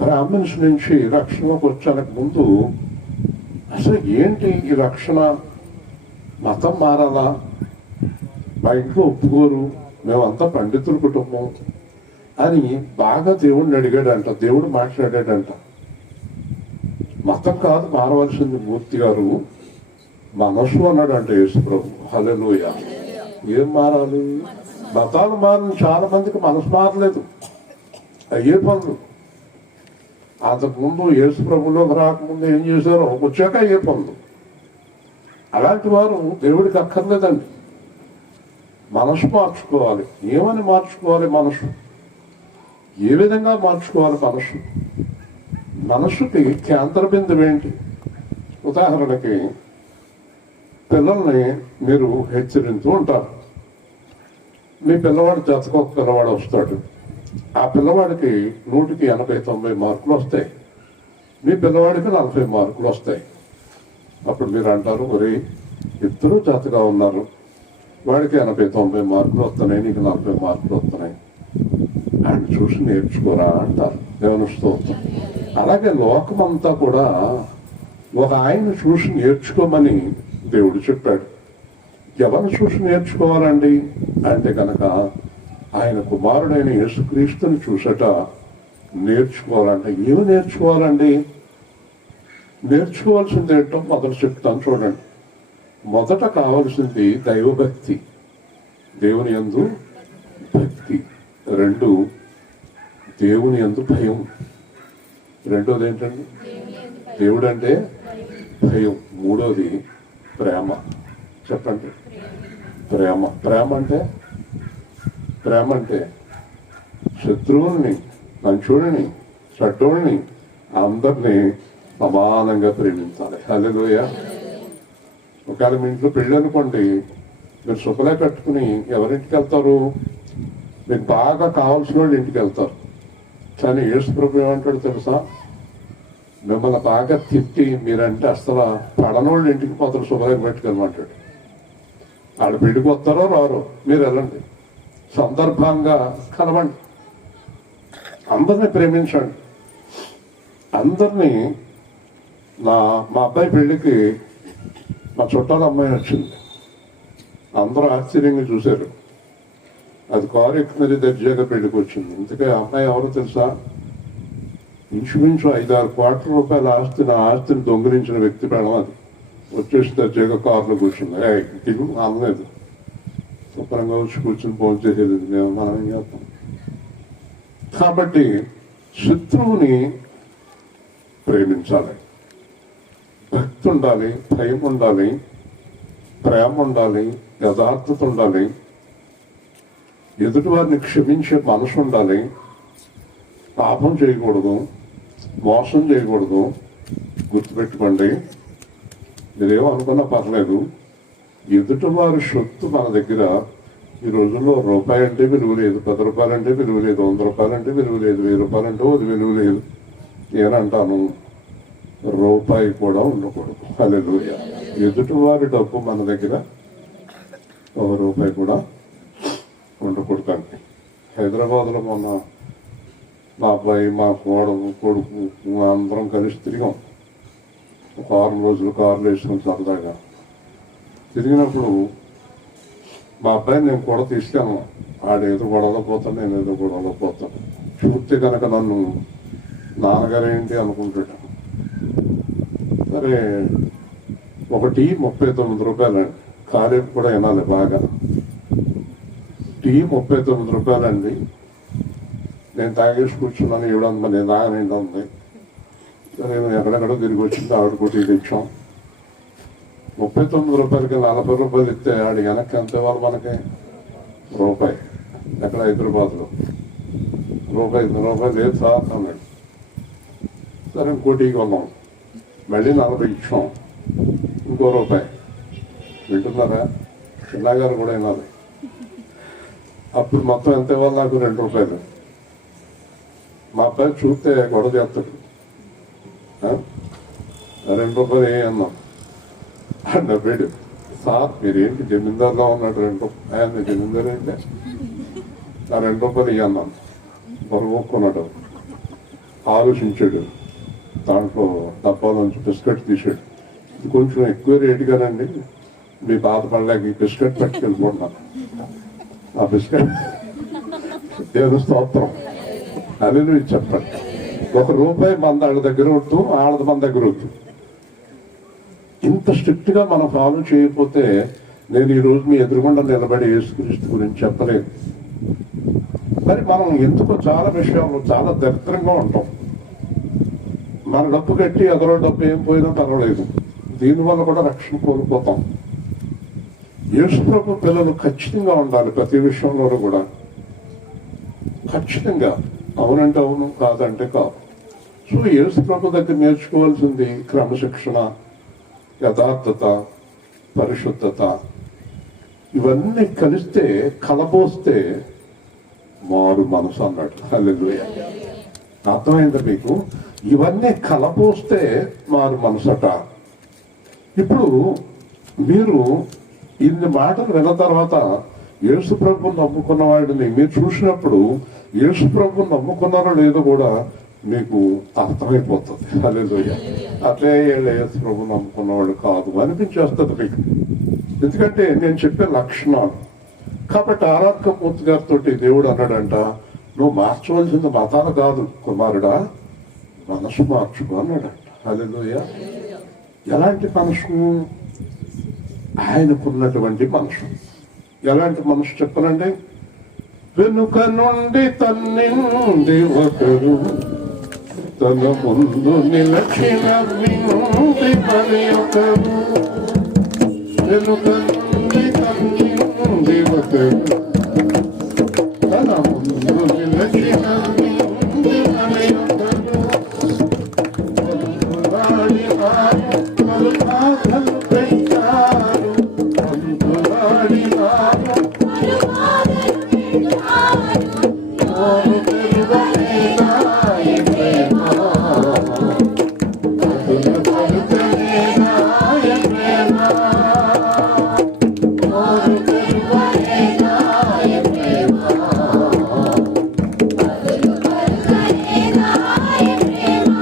బ్రాహ్మణ్స్ నుంచి రక్షణకు వచ్చానికి ముందు అసలు ఏంటి ఈ రక్షణ, మతం మారాలా, మా ఇంట్లో ఒప్పుకోరు, మేమంతా పండితుల కుటుంబం అని బాగా దేవుడిని అడిగాడంట. దేవుడు మాట్లాడాడంట, మతం కాదు మారవలసింది మూర్తి గారు, మనసు అన్నాడంట యేసు ప్రభు. హల్లెలూయా. ఏం మారాలి? మతాలు మారిన చాలా మందికి మనసు మారలేదు, అయ్యే పనులు. అంతకుముందు యేసు ప్రభులోకి రాకముందు ఏం చేశారో వచ్చాక అయ్యే పనులు. అలాంటి వారు దేవుడికి అక్కర్లేదండి. మనసు మార్చుకోవాలి. ఏమని మార్చుకోవాలి? మనసు ఏ విధంగా మార్చుకోవాలి? మనసుకి కేంద్ర బిందువు ఏంటి? ఉదాహరణకి పిల్లల్ని మీరు హెచ్చరిస్తూ ఉంటారు. మీ పిల్లవాడు జతకు ఒక పిల్లవాడు వస్తాడు, ఆ పిల్లవాడికి 100కి 80-90 మార్కులు వస్తాయి, మీ పిల్లవాడికి 40 మార్కులు వస్తాయి. అప్పుడు మీరు అంటారు, ఒరే ఇద్దరు జతగా ఉన్నారు, వాడికి 80-90 మార్కులు వస్తున్నాయి, నీకు 40 మార్కులు వస్తున్నాయి, ఆయన చూసి నేర్చుకోరా అంటారు. దేవుని స్తోత్రం. అలాగే లోకమంతా కూడా ఒక ఆయన చూసి నేర్చుకోమని దేవుడు చెప్పాడు. ఎవరు చూసి నేర్చుకోవాలండి అంటే కనుక ఆయన కుమారుడైన యేసుక్రీస్తుని చూసట నేర్చుకోవాలంటే ఏమి నేర్చుకోవాలండి? నేర్చుకోవాల్సింది ఏంటో మొదలు చెప్తాను చూడండి. మొదట కావాల్సింది దైవభక్తి, దేవుని యందు భక్తి. 2 దేవుని యందు భయం. రెండోది ఏంటండి? దేవుడు అంటే భయం. 3వది ప్రేమ. చెప్పండి, ప్రేమ. ప్రేమ అంటే శత్రువుల్ని, మంచోడిని, చెడ్డోడిని అందరినీ సమానంగా ప్రేమించాలి. హల్లెలూయా. ఒకవేళ మీ ఇంట్లో పెళ్ళి అనుకోండి, మీరు సుఖలే కట్టుకుని ఎవరింటికి వెళ్తారు? మీకు బాగా కావాల్సిన వాళ్ళు ఇంటికి వెళ్తారు. కానీ యేసు ప్రభు ఏమంటాడు తెలుసా? మిమ్మల్ని బాగా తిట్టి మీరంటే అసలు పడనోళ్ళు ఇంటికి పోతారు, శుభ్రంగా పెట్టుకెళ్ళమంటాడు. వాళ్ళు పెళ్లికి వస్తారో రారో, మీరు వెళ్ళండి, సందర్భంగా కలవండి, అందరినీ ప్రేమించండి. అందరినీ మా అబ్బాయి పెళ్లికి మా చుట్టాల అమ్మాయి వచ్చింది, అందరూ ఆశ్చర్యంగా చూశారు. అది కారు ఎక్కున్నది దర్జాగా పెళ్లికి వచ్చింది. ఇంతకే అమ్మాయి ఎవరో తెలుసా? ఇంచుమించు 5-6 కోట్ల రూపాయల ఆస్తి, నా ఆస్తిని దొంగిలించిన వ్యక్తి పెళ్ళం. అది వచ్చేసి దర్జాగా కారులో కూర్చుంది. దిగు అనలేదు, శుభ్రంగా వచ్చి కూర్చుని ఫోన్ చేసేది. మనం ఏం చేస్తాం? కాబట్టి శత్రువుని ప్రేమించాలి, భక్తి ఉండాలి, భయం ఉండాలి, ప్రేమ ఉండాలి, యథార్థత ఉండాలి, ఎదుటి వారిని క్షమించే మనసు ఉండాలి, పాపం చేయకూడదు, మోసం చేయకూడదు. గుర్తుపెట్టుకోండి, మీరేమో అనుకున్నా పర్లేదు, ఎదుటివారి సొత్తు మన దగ్గర ఈ రోజుల్లో రూపాయి అంటే విలువ లేదు, 10 రూపాయలు అంటే విలువ లేదు, 100 రూపాయలు అంటే విలువ లేదు, 1000 రూపాయలు అంటే అది విలువ లేదు. నేనంటాను, రూపాయి కూడా ఉండకూడదు. హల్లెలూయా. ఎదుటివారి డబ్బు మన దగ్గర 1 రూపాయి కూడా ఉండకూడదండి. హైదరాబాద్లో మొన్న మా అబ్బాయి, మా కొడుకు అందరం కలిసి తిరిగాం. ఒక 6 రోజులు కారులో వేసుకుని సరదాగా తిరిగినప్పుడు మా అబ్బాయిని నేను కూడా తీసుకెళ్ళను. ఆడేదో గొడవలో పోతాను, నేను ఏదో గొడవలో పోతాను. చూస్తే కనుక నన్ను నాన్నగారు ఏంటి అనుకుంటాడు. సరే, ఒకటి 39 రూపాయలండి. కాలేపు కూడా వినాలి బాగా. టీ 39 రూపాయలండి. నేను తాగేసి కూర్చున్నాను, ఇవ్వడం నేను తాగనండి ఉంది. సరే ఎక్కడెక్కడో తిరిగి వచ్చింది, ఆవిడ కూడా టీ తెచ్చాం. 39 రూపాయలకి 40 రూపాయలు ఇస్తే ఆడి వెనక్కి ఎంత ఇవ్వాలి మనకి? రూపాయి. ఎక్కడ? హైదరాబాద్లో రూపాయి లేదు సార్ అన్నాడు. సరే ఇంకోటికి ఉన్నాం, మళ్ళీ 40 ఇచ్చాం, ఇంకో రూపాయి. వింటున్నారా? చిన్నగారు కూడా వినాలి. అప్పుడు మొత్తం ఎంత ఇవ్వాలి నాకు? 2 రూపాయలు. మా అబ్బాయి చూస్తే గొడవ చేస్తాడు. 2 రూపాయలు ఏ అన్నాం. నవ్వాడు. సార్ మీరేంటి జమీందారులో ఉన్నాడు, 2 రూపాయలు ఆయన జమీందారు అయితే ఆ 2 రూపాయలు ఇవి అన్నాను. బరువుకున్నాడు, ఆలోచించాడు, దాంట్లో డబ్బాలోంచి బిస్కెట్ తీసాడు. ఇది కొంచెం ఎక్కువ రేటుగానండి, మీ బాధపడలేక ఈ బిస్కెట్ పట్టుకెళ్ళిపోతున్నాను. ఆ బిస్కెట్ దేవుని స్తోత్రం, అది నువ్వు చెప్పండి. 1 రూపాయి మన వాళ్ళ దగ్గర వద్దు, వాళ్ళది మన దగ్గర వద్దు. ఇంత స్ట్రిక్ట్ గా మనం ఫాలో చేయకపోతే నేను ఈ రోజు మీ ఎదురుగుండా నిలబడి యేసుక్రీస్తు గురించి చెప్పలేదు. మరి మనం ఎందుకో చాలా విషయాల్లో చాలా దరిద్రంగా ఉంటాం. మన డబ్బు కట్టి ఎదరో డబ్బు ఏం పోయినా పర్వాలేదు, దీనివల్ల కూడా రక్షణ కోల్పోతాం. యేసుప్రభు పిల్లలు ఖచ్చితంగా ఉండాలి ప్రతి విషయంలోనూ కూడా. ఖచ్చితంగా అవునంటే అవును, కాదంటే కాదు. సో యేసుప్రభు దగ్గర నేర్చుకోవాల్సింది క్రమశిక్షణ, యథార్థత, పరిశుద్ధత. ఇవన్నీ కలిస్తే కలబోస్తే మారు మనసు అన్నాడు. హల్లెలూయా. అర్థమైందా మీకు? ఇవన్నీ కలబోస్తే మారు మనసట. ఇప్పుడు మీరు ఇన్ని మాటలు విన్న తర్వాత యేసుప్రభుని నమ్ముకున్న వాడిని మీరు చూసినప్పుడు యేసుప్రభుని నమ్ముకున్నారో లేదో కూడా మీకు అర్థమైపోతుంది. హల్లెలూయా. అట్లే యేసుప్రభుని నమ్ముకున్నవాడు కాదు అనిపించేస్తుంది మీకు. ఎందుకంటే నేను చెప్పే లక్షణాలు. కాబట్టి ఆరాధక మూర్తి గారితో దేవుడు అన్నాడంట, నువ్వు మార్చవలసింది మతాలు కాదు కుమారుడా, మనసు మార్చుకో అన్నాడంట. హల్లెలూయా. ఎలాంటి మనసు? ఆయనకున్నటువంటి మనసు. ఎలాంటి మనసు చెప్పనండి? వెనుక నుండి తన్నింది ఒకరు, తన ముందు నిలచిన వింది మరి ఒకరు. వెనుక నుండి తన్నింది ఒకరు, తన ముందు నిలచిన వింది మరి ఒకరు. వంతులాడి వారు పలు బాధలు పెట్టారు, వంతులాడి వారు నోరు తెరువలేదా ఈ ప్రేమ, అదును పలుకలేదా ఈ ప్రేమ, నోరు తెరువలేదా ఈ ప్రేమ, అదును పలుకలేదా ఈ ప్రేమ.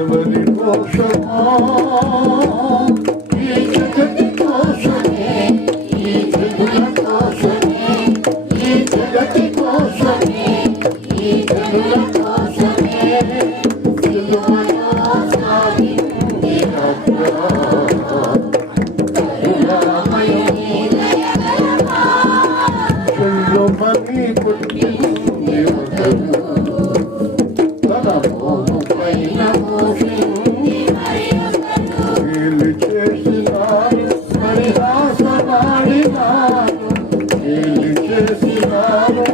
ఎవరి కోసమో ఈ జగతి కోసమే, ఈ జగుల కోసమే, ఈ జగతి కోసమే, ఈ జగుల కోసమే సిలువలో సాగింది యాత్ర. కరుణామయుని దయగలవా, చెల్లుమని పుట్టింది ఒకరు, తన మోము పైన మోసింది మరి ఒకరు. వీళ్ళు చేసినారు పరిహాసమాడినారు, వీళ్ళు చేసినారు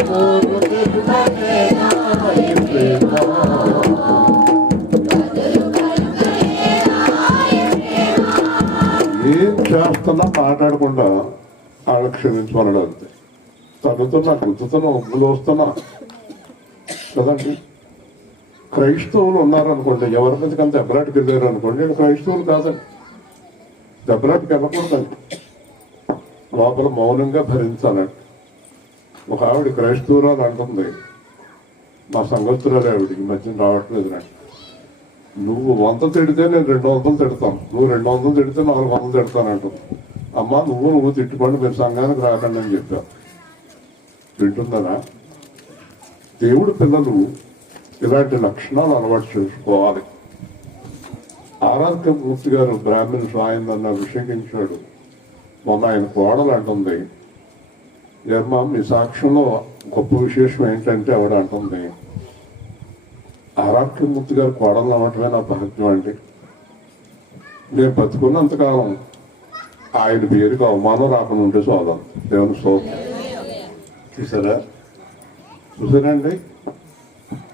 నోరు తెరువలేదా ఈ ప్రేమ, ఏం చేస్తున్నా మాట్లాడకుండా ఆడ క్షమించమన్నాడు అంతే. తగ్గుతున్నా గుర్తుతున్నా ఒప్పులు వస్తున్నా కదండి. క్రైస్తవులు ఉన్నారనుకోండి, ఎవరి మీదకి అంత దెబ్బలాటకి వెళ్ళారు అనుకోండి, నేను క్రైస్తవులు కాదండి, దెబ్బలాటకి వెళ్ళకూడదండి, లోపల మౌనంగా భరించాలండి. ఒక ఆవిడ క్రైస్తవురాలు అంటుంది, మా సంగతురాలు ఆవిడ ఈ మధ్యన రావట్లేదు నాకు, నువ్వు 100 తిడితే నేను 200 తిడతాను, నువ్వు 200 తిడితే 400 తిడతాను అంటుంది. అమ్మా నువ్వు తిట్టుకోండి, మీరు సంఘానికి రాకండి అని చెప్పారు. వింటున్నారా? దేవుడు పిల్లలు ఇలాంటి లక్షణాలు అలవాటు చేసుకోవాలి. ఆరాధక మూర్తి గారు బ్రాహ్మణ్ సాయందన్న అభిషేకించాడు. మొన్న ఆయన కోడలు అంటుంది, ఏమ్మా మీ సాక్ష్యంలో గొప్ప విశేషం ఏంటంటే ఆవిడ అంటుంది, ఆర్ఆర్కే మూర్తి గారు కోడలు అవ్వటమే నా భాగ్యం అండి. నేను బతుకున్నంతకాలం ఆయన పేరుకి అవమానం రాకుండా ఉంటే సోదం దేవుని స్తోత్రం. చూసారండి,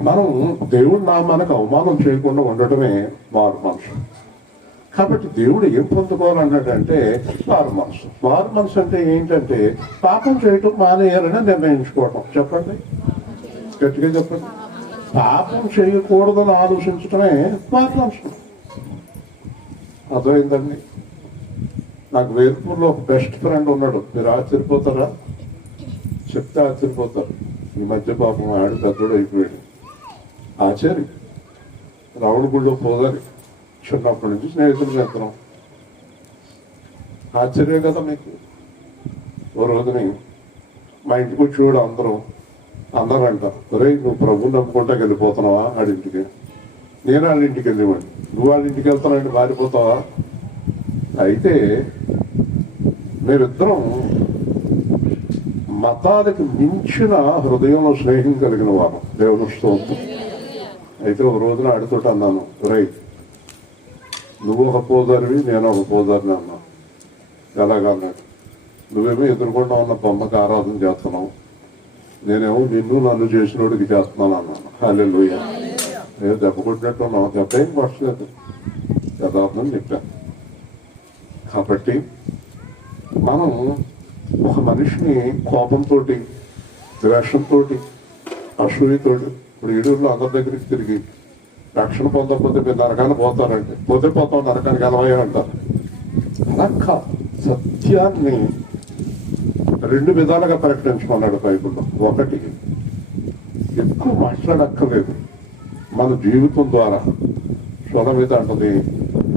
మనం దేవుడు నామానికి అవమానం చేయకుండా ఉండటమే మారు మనసు. కాబట్టి దేవుడు ఏం పొందుకోవాలన్నాడంటే మారు మనసు. మారు మనసు అంటే ఏంటంటే పాపం చేయటం మానేయాలని నిర్ణయించుకోవటం. చెప్పండి, గట్టిగా చెప్పండి. పాపం చేయకూడదని ఆలోచించటమే మారు మనసు. అర్థమైందండి. నాకు వేల్పూర్లో ఒక బెస్ట్ ఫ్రెండ్ ఉన్నాడు. మీరు ఆశ్చర్యపోతారా? చెప్తే ఆశ్చర్యపోతారు. ఈ మధ్య పాపం ఆడు పెద్దోడు అయిపోయాడు. ఆచారి రావులగుడిలో పోదారి, చిన్నప్పటి నుంచి స్నేహితులు చేస్తున్నాం. ఆశ్చర్యం కదా మీకు. ఓ రోజుని మా ఇంటికి వచ్చేవాడు అందరూ అంటారు, ఒరే నువ్వు ప్రభుని నమ్ముకుంటా వెళ్ళిపోతున్నావా ఆడింటికి. నేను వాళ్ళ ఇంటికి వెళ్ళేవాడిని. నువ్వు వాళ్ళ ఇంటికి వెళ్తానండి మారిపోతావా? అయితే మేమిద్దరం మతానికి మించిన హృదయంలో స్నేహం కలిగిన వారు. దేవుని స్తోత్రం. అయితే ఒక రోజున ఆడితోటి అన్నాను, రై నువ్వు ఒక పోదారివి, నేను ఒక పోదారిని అన్నాను. ఎలాగన్నాడు, నువ్వేమో ఎదురుకుండా ఉన్న బొమ్మకి ఆరాధన చేస్తున్నావు, నేనేమో నన్ను చేసినోడికి చేస్తున్నాను అన్నాను. హల్లెలూయా. నేను దెబ్బ కొట్టినట్టు ఉన్నావు. దెబ్బ ఏం పట్టలేదు, యథార్థం చెప్పాను. కాబట్టి మనం ఒక మనిషిని కోపంతో, ద్వేషంతో, అసూయతోటి, ఇప్పుడు ఈడూరులో అందరి దగ్గరికి తిరిగి రక్షణ పొందకపోతే మీరు నరకాన్ని పోతారంటే, పోతాం నరకానికి ఎలవయ్యా అంటారు. అలా కాదు. సత్యాన్ని రెండు విధాలుగా ప్రకటించమన్నాడు బైబిల్లో. ఒకటి, ఎక్కువ మాట్లాడక్కర్లేదు, మన జీవితం ద్వారా. స్వల మీద అంటది,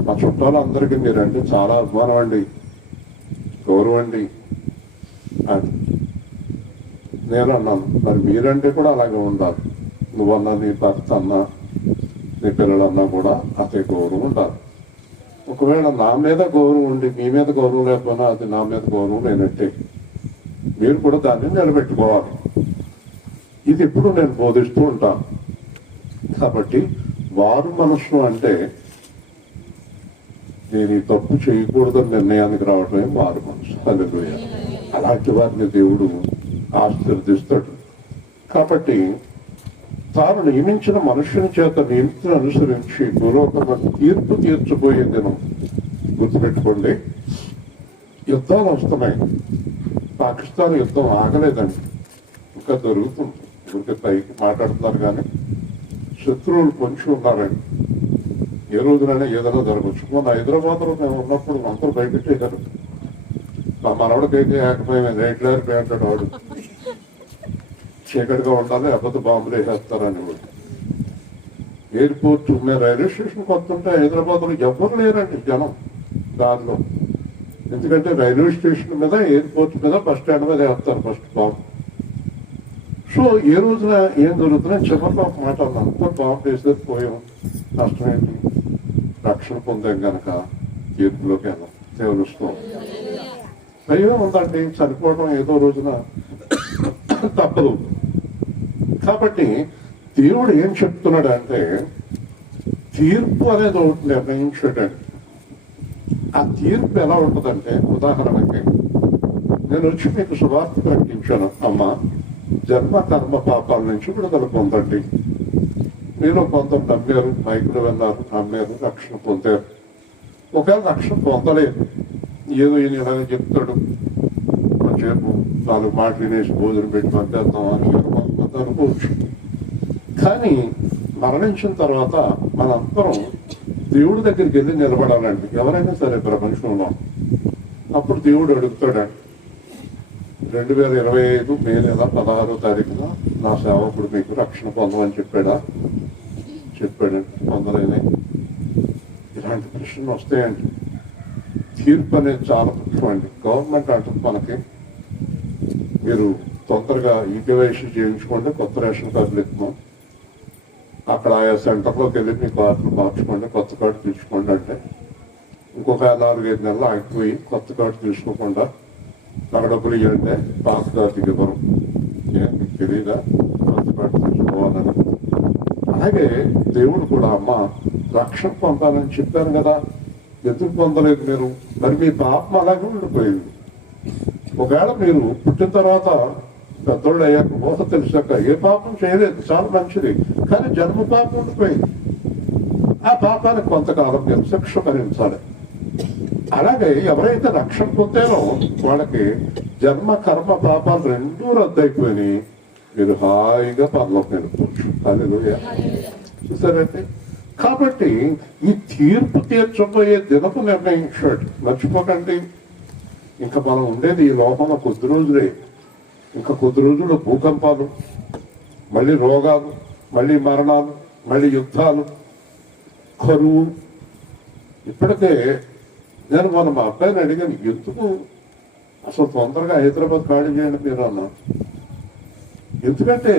మా చుట్టాలందరికీ మీరంటే చాలా అభిమానం అండి, గౌరవం అండి అని. నేను అన్నాను, మరి మీరంటే కూడా అలాగే ఉండాలి. నువ్వన్నా, నీ భర్త అన్నా, నీ పిల్లలన్నా కూడా అదే గౌరవం ఉండాలి. ఒకవేళ నా మీద గౌరవం ఉండి మీ మీద గౌరవం లేకపోయినా అది నా మీద గౌరవం లేనట్టే. మీరు కూడా దాన్ని నిలబెట్టుకోవాలి. ఇది ఎప్పుడు నేను బోధిస్తూ ఉంటాను. కాబట్టి వారు మనసు అంటే నేను ఈ తప్పు చేయకూడదని నిర్ణయానికి రావడమే వారు మనసు. హల్లెలూయా. అలాంటి వారిని దేవుడు ఆశీర్వదిస్తాడు. కాబట్టి తాను నియమించిన మనుషుని చేత నియమితులను అనుసరించి భూలోకమైన తీర్పు తీర్చిపోయే దినం. గుర్తుపెట్టుకోండి, యుద్ధాలు వస్తున్నాయి. పాకిస్తాన్ యుద్ధం ఆగలేదండి, ఇంకా జరుగుతుంది. ఊరికి పైకి మాట్లాడుతున్నారు కానీ శత్రువులు కొంచెం ఉన్నారండి. ఏ రోజునైనా ఏదైనా జరగచ్చు. మొన్న హైదరాబాద్లో మేము ఉన్నప్పుడు అందరూ బయటెట్టారు. మా మనవడికైతే ఏకపోయింది, రేట్లేరు అంటాడు వాడు. చీకటిగా ఉండాలి, లేకపోతే బాంబులు వేసేస్తారని. ఎయిర్పోర్ట్ మేము రైల్వే స్టేషన్ వస్తుంటే హైదరాబాద్లో ఎవ్వరు లేరండి జనం దారిలో. ఎందుకంటే రైల్వే స్టేషన్ మీద, ఎయిర్పోర్ట్ మీద, బస్ స్టాండ్ మీద వేస్తారు ఫస్ట్ బాంబు. సో ఏ రోజున ఏం జరుగుతుందని చివరిలో ఒక మాట అన్నాను, బాంబు వేసేది పోయాం, నష్టం ఏంటి? రక్షణ పొందాం కనుక తీర్పులోకి వెళ్ళాం. దేవునిస్తూ భయం ఉందండి, చనిపోవడం ఏదో రోజున తప్పదు. కాబట్టి దేవుడు ఏం చెప్తున్నాడు అంటే, తీర్పు అనేది ఒకటి నిర్ణయించాడండి. ఆ తీర్పు ఎలా ఉంటుందంటే, ఉదాహరణకి నేను వచ్చి మీకు సువార్త ప్రకటించాను, అమ్మ జన్మ కర్మ పాపాల నుంచి విడుదల పొందండి. మీరు కొందరు నమ్మారు, మైకులు విన్నారు, నమ్మారు, రక్షణ పొందారు. ఒకవేళ రక్షణ పొందలేదు, ఏదో ఈయన ఇలాగే చెప్తాడు, కొంచెంసేపు 4 మాటలు వినేసి భోజనం పెట్టి పంపేద్దాం అని కొంతమంది అనుకోవచ్చు. కానీ మరణించిన తర్వాత మనందరం దేవుడి దగ్గరికి వెళ్ళి నిలబడాలండి, ఎవరైనా సరే ప్రపంచంలో. అప్పుడు దేవుడు అడుగుతాడండి, 2025 మే నెల 16వ తారీఖున నా సేవకుడు మీకు రక్షణ పొందమని చెప్పాడండి. పొందలేనే. ఇలాంటి ప్రశ్నలు వస్తాయండి. తీర్పు అనేది చాలా ముఖ్యమండి. గవర్నమెంట్ అంటుంది మనకి, మీరు తొందరగా ఈకేవైసీ చేయించుకోండి, కొత్త రేషన్ కార్డులు ఇస్తున్నాం, అక్కడ ఆయా సెంటర్లోకి వెళ్ళి మీ కార్డులు మార్చుకోండి, కొత్త కార్డు తీసుకోండి అంటే ఇంకొక 4-5 నెలలు ఆగిపోయి కొత్త కార్డు తీసుకోకుండా నాకు డబ్బులు ఇవ్వాలంటే పాత కార్డుకి ఇవ్వరు. మీకు తెలియదా కొత్త కార్డు తీసుకోవాలని? అలాగే దేవుడు కూడా అమ్మ రక్షణ పొందాలని చెప్పాను కదా, ఎందుకు పొందలేదు మీరు? మరి మీ పాపం అలాగే ఉండిపోయింది. ఒకవేళ మీరు పుట్టిన తర్వాత పెద్దోళ్ళు అయ్యాక ఊహ తెలిసాక ఏ పాపం చేయలేదు, చాలా మంచిది, కానీ జన్మ పాపం ఉండిపోయింది. ఆ పాపానికి కొంతకాలం మీరు శిక్ష భరించాలి. అలాగే ఎవరైతే రక్షణ పొందారో వాళ్ళకి జన్మ కర్మ పాపాలు రెండూ రద్దయిపోయినాయి. మీరు హాయిగా పరలోకం వెళ్ళిపోవచ్చు. హల్లెలూయా. చూసారండి? కాబట్టి ఈ తీర్పు తీర్చబోయే దినపు నిర్ణయించాడు. మర్చిపోకండి, ఇంకా మనం ఉండేది ఈ లోకంలో కొద్ది రోజులే. ఇంకా కొద్ది రోజులు భూకంపాలు, మళ్ళీ రోగాలు, మళ్ళీ మరణాలు, మళ్ళీ యుద్ధాలు, కరువు. ఇప్పటికే నేను మన మా అబ్బాయిని అడిగాను, ఎందుకు అసలు తొందరగా హైదరాబాద్ ఖాళీ చేయండి మీరు అన్నా. ఎందుకంటే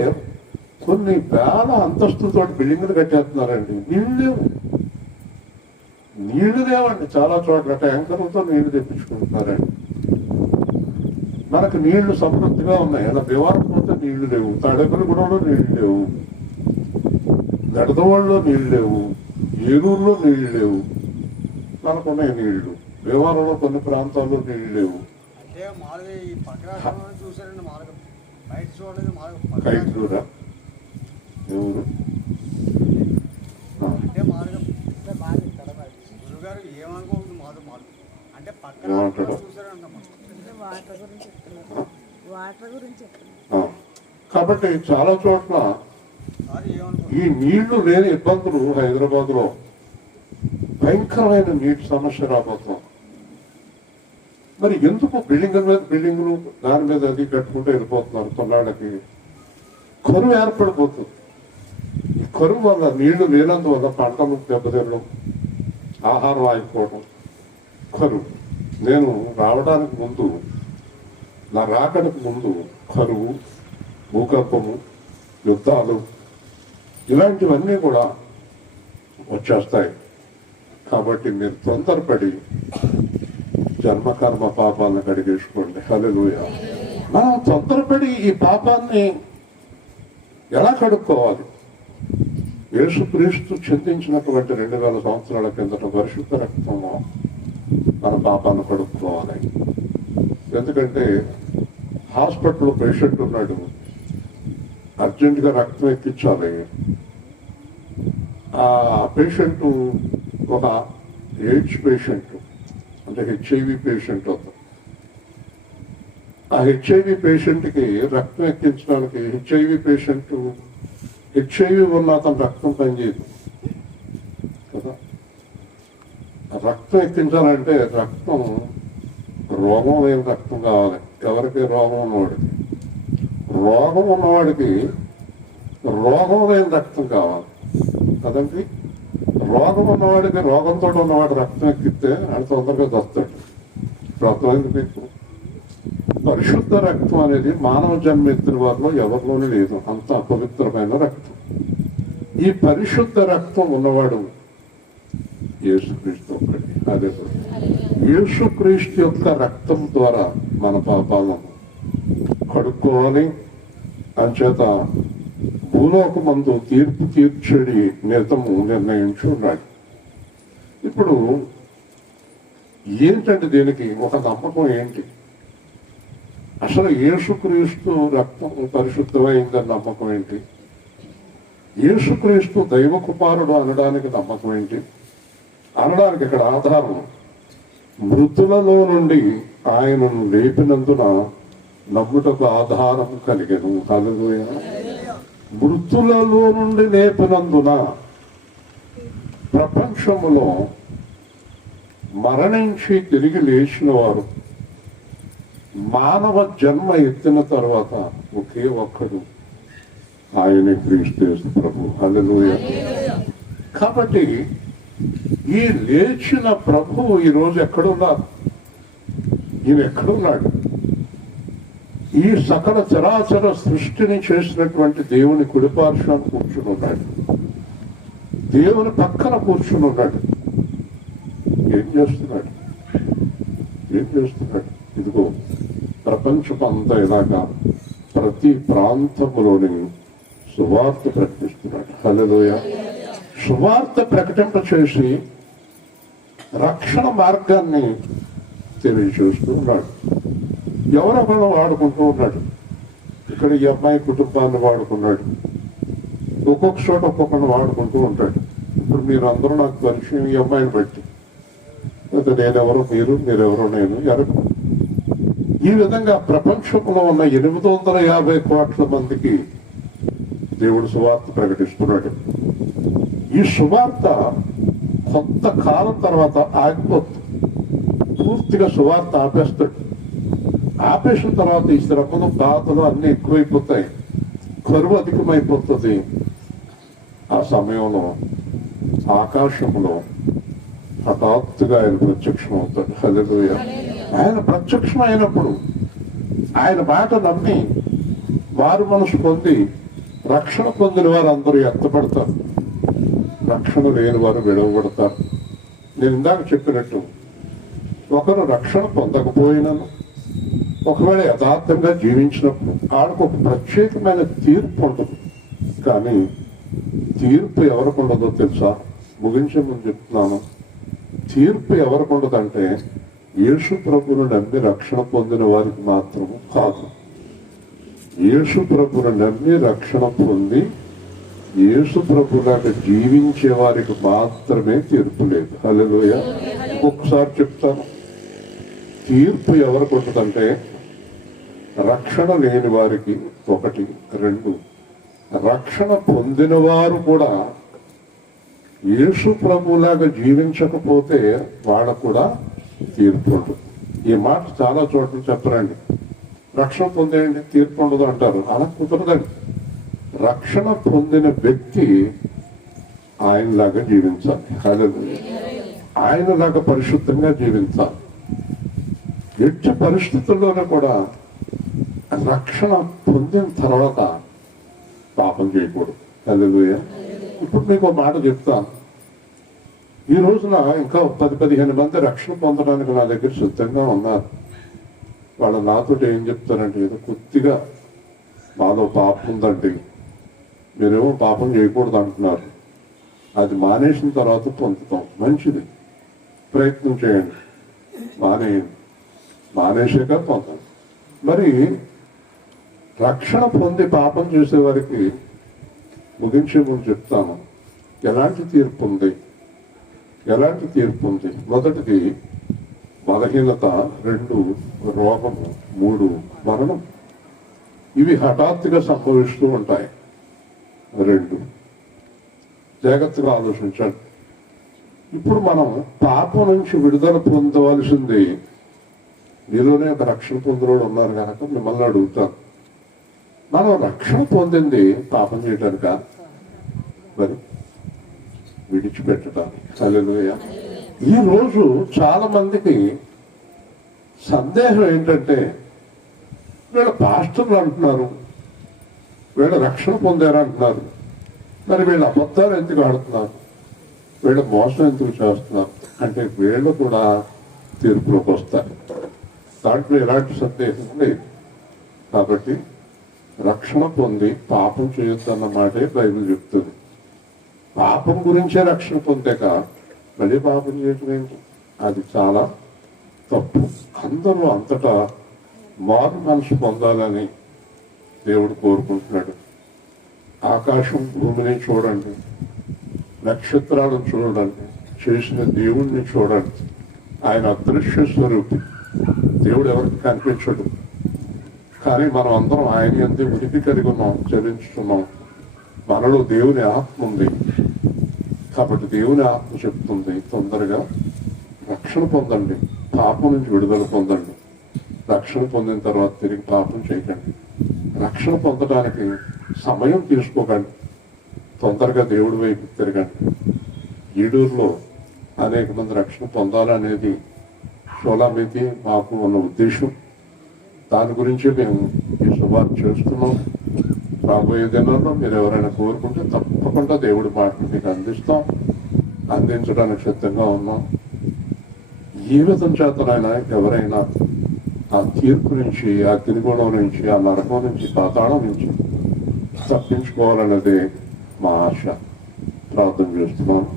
కొన్ని వేల అంతస్తులతో బిల్డింగ్లు కట్టేస్తున్నారండి. నీళ్లు లేవండి. చాలా చోట్ల ట్యాంకర్లతో నీళ్లు తెప్పించుకుంటున్నారండి. మనకు నీళ్లు సమృద్ధిగా ఉన్నాయి. అలా వివాహం పోతే నీళ్లు లేవు, తాడేపల్లిగూడెంలో నీళ్లు లేవు, గడదవాళ్ళలో నీళ్లు లేవు, ఏలూరులో నీళ్లు లేవు. మనకున్నాయి నీళ్లు. వివాహంలో కొన్ని ప్రాంతాల్లో నీళ్లు లేవు. కైట్లూరా ఎవరు ఏమంటాడు? కాబట్టి చాలా చోట్ల ఈ నీళ్లు లేని ఇబ్బందులు హైదరాబాద్ లో భయంకరమైన నీటి సమస్య రాబోతాం. మరి ఎందుకు బిల్డింగుల మీద బిల్డింగులు దాని మీద అది కట్టుకుంటూ వెళ్ళిపోతున్నారు? తొన్నాళ్ళకి కరువు ఏర్పడిపోతుంది. ఈ కరువు వల్ల నీళ్లు లేనందువల్ల పంటలు దెబ్బతినడం, ఆహారం ఆగిపోవడం, కరువు. నేను రావడానికి ముందు, నా రాకడానికి ముందు కరువు, భూకంపము, యుద్ధాలు ఇలాంటివన్నీ కూడా వచ్చేస్తాయి. కాబట్టి మీరు తొందరపడి జన్మకర్మ పాపాలను కడిగేసుకోండి. హల్లెలూయా. మనం తొందరపడి ఈ పాపాన్ని ఎలా కడుక్కోవాలి? యేసుక్రీస్తు చింతించినటువంటి 2000 సంవత్సరాల కిందట పరిశుద్ధ రక్తంలో మన పాపాన్ని కడుక్కోవాలి. ఎందుకంటే హాస్పిటల్లో పేషెంట్ ఉన్నాడు, అర్జెంటుగా రక్తం ఎక్కించాలి. ఆ పేషెంట్ ఒక ఎయిడ్స్ పేషెంట్, అంటే హెచ్ఐవి పేషెంట్ అవుతాం. ఆ హెచ్ఐవి పేషెంట్కి రక్తం ఎక్కించడానికి హెచ్ఐవి ఉన్న అతను రక్తం పనిచేయదు కదా. రక్తం ఎక్కించాలంటే రక్తం రోగం లేని రక్తం కావాలి. ఎవరికి? రోగం ఉన్నవాడికి. రోగం ఉన్నవాడికి రోగం లేని రక్తం కావాలి కదండి. రోగం ఉన్నవాడికి రోగంతో ఉన్నవాడు రక్తం ఎక్కిస్తే ఆయన తొందరగా వస్తాడు. ఇప్పుడు అర్థమైంది మీకు? పరిశుద్ధ రక్తం అనేది మానవ జన్మ ఎత్తిన వారిలో ఎవరిలోనూ లేదు. అంత అపవిత్రమైన రక్తం. ఈ పరిశుద్ధ రక్తం ఉన్నవాడు యేసుక్రీస్తు ఒక్కడే. అదే యేసుక్రీస్తు యొక్క రక్తం ద్వారా మన పాపాలను కడుక్కోవాలి. అంచేత భూలోకమందు తీర్పు తీర్చడి నిజము నిర్ణయించి ఉన్నాడు. ఇప్పుడు ఏంటంటే దీనికి ఒక నమ్మకం ఏంటి? అసలు యేసుక్రీస్తు రక్తం పరిశుద్ధమైందని నమ్మకం ఏంటి? యేసుక్రీస్తు దైవ కుమారుడు అనడానికి నమ్మకం ఏంటి? అనడానికి ఇక్కడ ఆధారం, మృతులలో నుండి ఆయనను లేపినందున నమ్ముటకు ఆధారం కలిగెను. హల్లెలూయా. మృతులలో నుండి లేపినందున ప్రపంచములో మరణించి తిరిగి లేచిన వారు మానవ జన్మ ఎత్తిన తర్వాత ఒకే ఒక్కడు, ఆయనే క్రీస్తు ప్రభు. హల్లెలూయా. కాబట్టి ఈ లేచిన ప్రభువు ఈరోజు ఎక్కడున్నారు? ఈయన ఎక్కడున్నాడు? ఈ సకల చరాచర సృష్టిని చేసినటువంటి దేవుని కుడిపార్శ్వాన కూర్చుని ఉన్నాడు. దేవుని పక్కన కూర్చుని ఉన్నాడు. ఏం చేస్తున్నాడు? ఏం చేస్తున్నాడు? ఇదిగో ప్రపంచమంతా ఇలాగా ప్రతి ప్రాంతంలోని సువార్త ప్రకటిస్తున్నాడు. హల్లెలూయా. సువార్త ప్రకటింప చేసి రక్షణ మార్గాన్ని తెలియజేస్తూ ఉన్నాడు. ఎవరెవరో వాడుకుంటూ ఉన్నాడు. ఇక్కడ ఈ అమ్మాయి కుటుంబాన్ని వాడుకున్నాడు. ఒక్కొక్క చోట ఒక్కొక్కరిని వాడుకుంటూ ఉంటాడు. ఇప్పుడు మీరు అందరూ నాకు పరిచయం ఈ అమ్మాయిని బట్టి, అయితే నేనెవరో మీరెవరో నేను ఎరగను. ఈ విధంగా ప్రపంచంలో ఉన్న 850 కోట్ల మందికి దేవుడు సువార్త ప్రకటిస్తున్నాడు. ఈ సువార్త కొంత కాలం తర్వాత ఆగిపోతుంది. పూర్తిగా సువార్త ఆపేస్తాడు. ఆపేసిన తర్వాత ఈ శ్రమలు బాధలు అన్ని ఎక్కువైపోతాయి, కరువు అధికమైపోతుంది. ఆ సమయంలో ఆకాశంలో హఠాత్తుగా ఆయన ప్రత్యక్షం అవుతాడు. హల్లెలూయా. ఆయన ప్రత్యక్షం అయినప్పుడు ఆయన మాట నమ్మి వారు మనసు పొంది రక్షణ పొందిన వారు అందరూ ఎత్తపడతారు, రక్షణ లేని వారు విడవబడతారు. నేను ఇందాక చెప్పినట్టు ఒకరు రక్షణ పొందకపోయినను ఒకవేళ యథార్థంగా జీవించినప్పుడు వాళ్ళకు ఒక ప్రత్యేకమైన తీర్పు ఉంటుంది. కానీ తీర్పు ఎవరికి ఉండదో తెలుసా? ముగించే ముందు చెప్తున్నాను. తీర్పు ఎవరికి ఉండదంటే యేసు ప్రభువును నమ్మి రక్షణ పొందిన వారికి మాత్రము కాదు. యేసు ప్రభువును నమ్మి రక్షణ పొంది యేసు ప్రభులాగా జీవించే వారికి మాత్రమే తీర్పు లేదు. హల్లెలూయా. ఒక్కసారి చెప్తాను. తీర్పు ఎవరికి ఉంటుందంటే రక్షణ లేని వారికి 1, 2 రక్షణ పొందిన వారు కూడా యేసు ప్రభులాగా జీవించకపోతే వాళ్ళకు కూడా తీర్పు ఉంటుంది. ఈ మాట చాలా చోట్ల చెప్పరండి. రక్షణ పొందేయండి తీర్పు ఉండదు అంటారు. అలా కుదరదండి. రక్షణ పొందిన వ్యక్తి ఆయనలాగా జీవించాలి. హల్లెలూయా. ఆయనలాగా పరిశుద్ధంగా జీవించాలి. ఎట్టి పరిస్థితుల్లోనే కూడా రక్షణ పొందిన తర్వాత పాపం చేయకూడదు. హల్లెలూయా. ఇప్పుడు మీకు ఒక మాట చెప్తాను. ఈ రోజున ఇంకా 10-15 మంది రక్షణ పొందడానికి నా దగ్గర సిద్ధంగా ఉన్నారు. వాళ్ళు నాతో ఏం చెప్తారంటే, ఏదో కొద్దిగా మాలో పాపం ఉందండి, మీరేమో పాపం చేయకూడదు అంటున్నారు, అది మానేసిన తర్వాత పొందుతాం. మంచిది, ప్రయత్నం చేయండి, మానేయండి, మానేసాక పొందండి. మరి రక్షణ పొంది పాపం చేసే వారికి ముగించే ముందు చెప్తాను ఎలాంటి తీర్పు ఉంది. ఎలాంటి తీర్పు ఉంది? మొదటిది బలహీనత, 2 రోగము, 3 మరణం. ఇవి హఠాత్తుగా సంభవిస్తూ ఉంటాయి. 2 జాగ్రత్తగా ఆలోచించండి. ఇప్పుడు మనం పాపం నుంచి విడుదల పొందవలసింది. మీలోనే ఒక రక్షణ పొందినోడు ఉన్నారు కనుక మిమ్మల్ని అడుగుతాను, మనం రక్షణ పొందింది పాపం చేయడానిక, మరి విడిచిపెట్టడానికి? హల్లెలూయా. ఈ రోజు చాలా మందికి సందేహం ఏంటంటే, వీళ్ళ పాస్టర్లు అంటున్నారు వీళ్ళ రక్షణ పొందారంటున్నారు, మరి వీళ్ళ అబద్ధాలు ఎందుకు ఆడుతున్నారు, వీళ్ళ మోసం ఎందుకు చేస్తున్నారు అంటే వీళ్ళు కూడా తీర్పులోకి వస్తారు. దాంట్లో ఎలాంటి సందేహం లేదు. కాబట్టి రక్షణ పొంది పాపం చేయొద్దన్న మాటే బైబిల్ చెప్తుంది. పాపం గురించే రక్షణ పొందాక మళ్ళీ పాపం చేయటం ఏంటి? అది చాలా తప్పు. అందరూ అంతటా మారు మనసు పొందాలని దేవుడు కోరుకుంటున్నాడు. ఆకాశం భూమిని చూడండి, నక్షత్రాలను చూడండి, చేసిన దేవుణ్ణి చూడండి. ఆయన అదృశ్య స్వరూపి. దేవుడు ఎవరికి కనిపించడు, కానీ మనం అందరం ఆయన యందు విడిపి కలిగి ఉన్నాం, చలించుతున్నాం. మనలో దేవుని ఆత్మ ఉంది. కాబట్టి దేవుని ఆత్మ చెప్తుంది, తొందరగా రక్షణ పొందండి, పాపం నుంచి విడుదల పొందండి. రక్షణ పొందిన తర్వాత తిరిగి పాపం చేయకండి. రక్షణ పొందడానికి సమయం తీసుకోకండి, తొందరగా దేవుడి వైపు తిరగండి. ఈడూరులో అనేక మంది రక్షణ పొందాలనేది షోలామితి మాకు ఉన్న ఉద్దేశం. దాని గురించి మేము ఈ శుభార్త చేస్తున్నాం. రాబోయే దినాల్లో మీరు ఎవరైనా కోరుకుంటే తప్పకుండా దేవుడి మాటలు మీకు అందించడానికి సిద్ధంగా ఉన్నాం. జీవితం చేతనైనా ఎవరైనా ఆ తీర్పు నుంచి, ఆ గిరిగుణం నుంచి, ఆ నరకం నుంచి, పాతాళం నుంచి తప్పించుకోవాలన్నదే మా ఆశ. ప్రార్థన చేస్తున్నాను.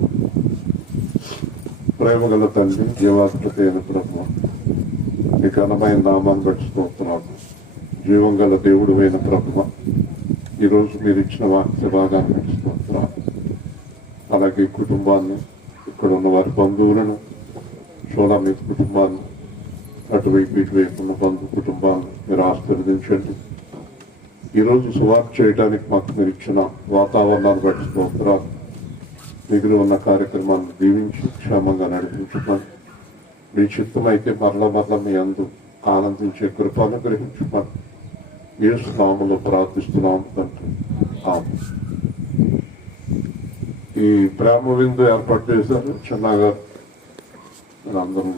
ప్రేమగల తండ్రి, జీవాత్మత అయిన ప్రభు, మీ ఘనమైన నామాన్ని బట్టి స్తోత్రాలు. జీవం గల దేవుడు అయిన ప్రభు, ఈరోజు మీరు ఇచ్చిన వాక్య భాగాన్ని బట్టి స్తోత్రాలు. అలాగే కుటుంబాన్ని, ఇక్కడ ఉన్న వారి బంధువులను, మీ కుటుంబాన్ని, అటువైపు ఇటువైపు ఉన్న బంధు కుటుంబాన్ని మీరు ఆశీర్వదించండి. ఈరోజు సువార్త చేయడానికి మాకు మీరు ఇచ్చిన వాతావరణాన్ని బట్టి స్తోత్రాలు. మిగిలి ఉన్న కార్యక్రమాన్ని దీవించి క్షేమంగా నడిపించుకోండి. మీ చిత్తమైతే మరల మీ అందు ఆనందించే కృపను గ్రహించుకోండి. యేసు నామములో ప్రార్థిస్తున్నాం తండ్రి. ఆమేన్. ఈ ప్రేమ విందు ఏర్పాటు చేశారు చిన్నగా అందరూ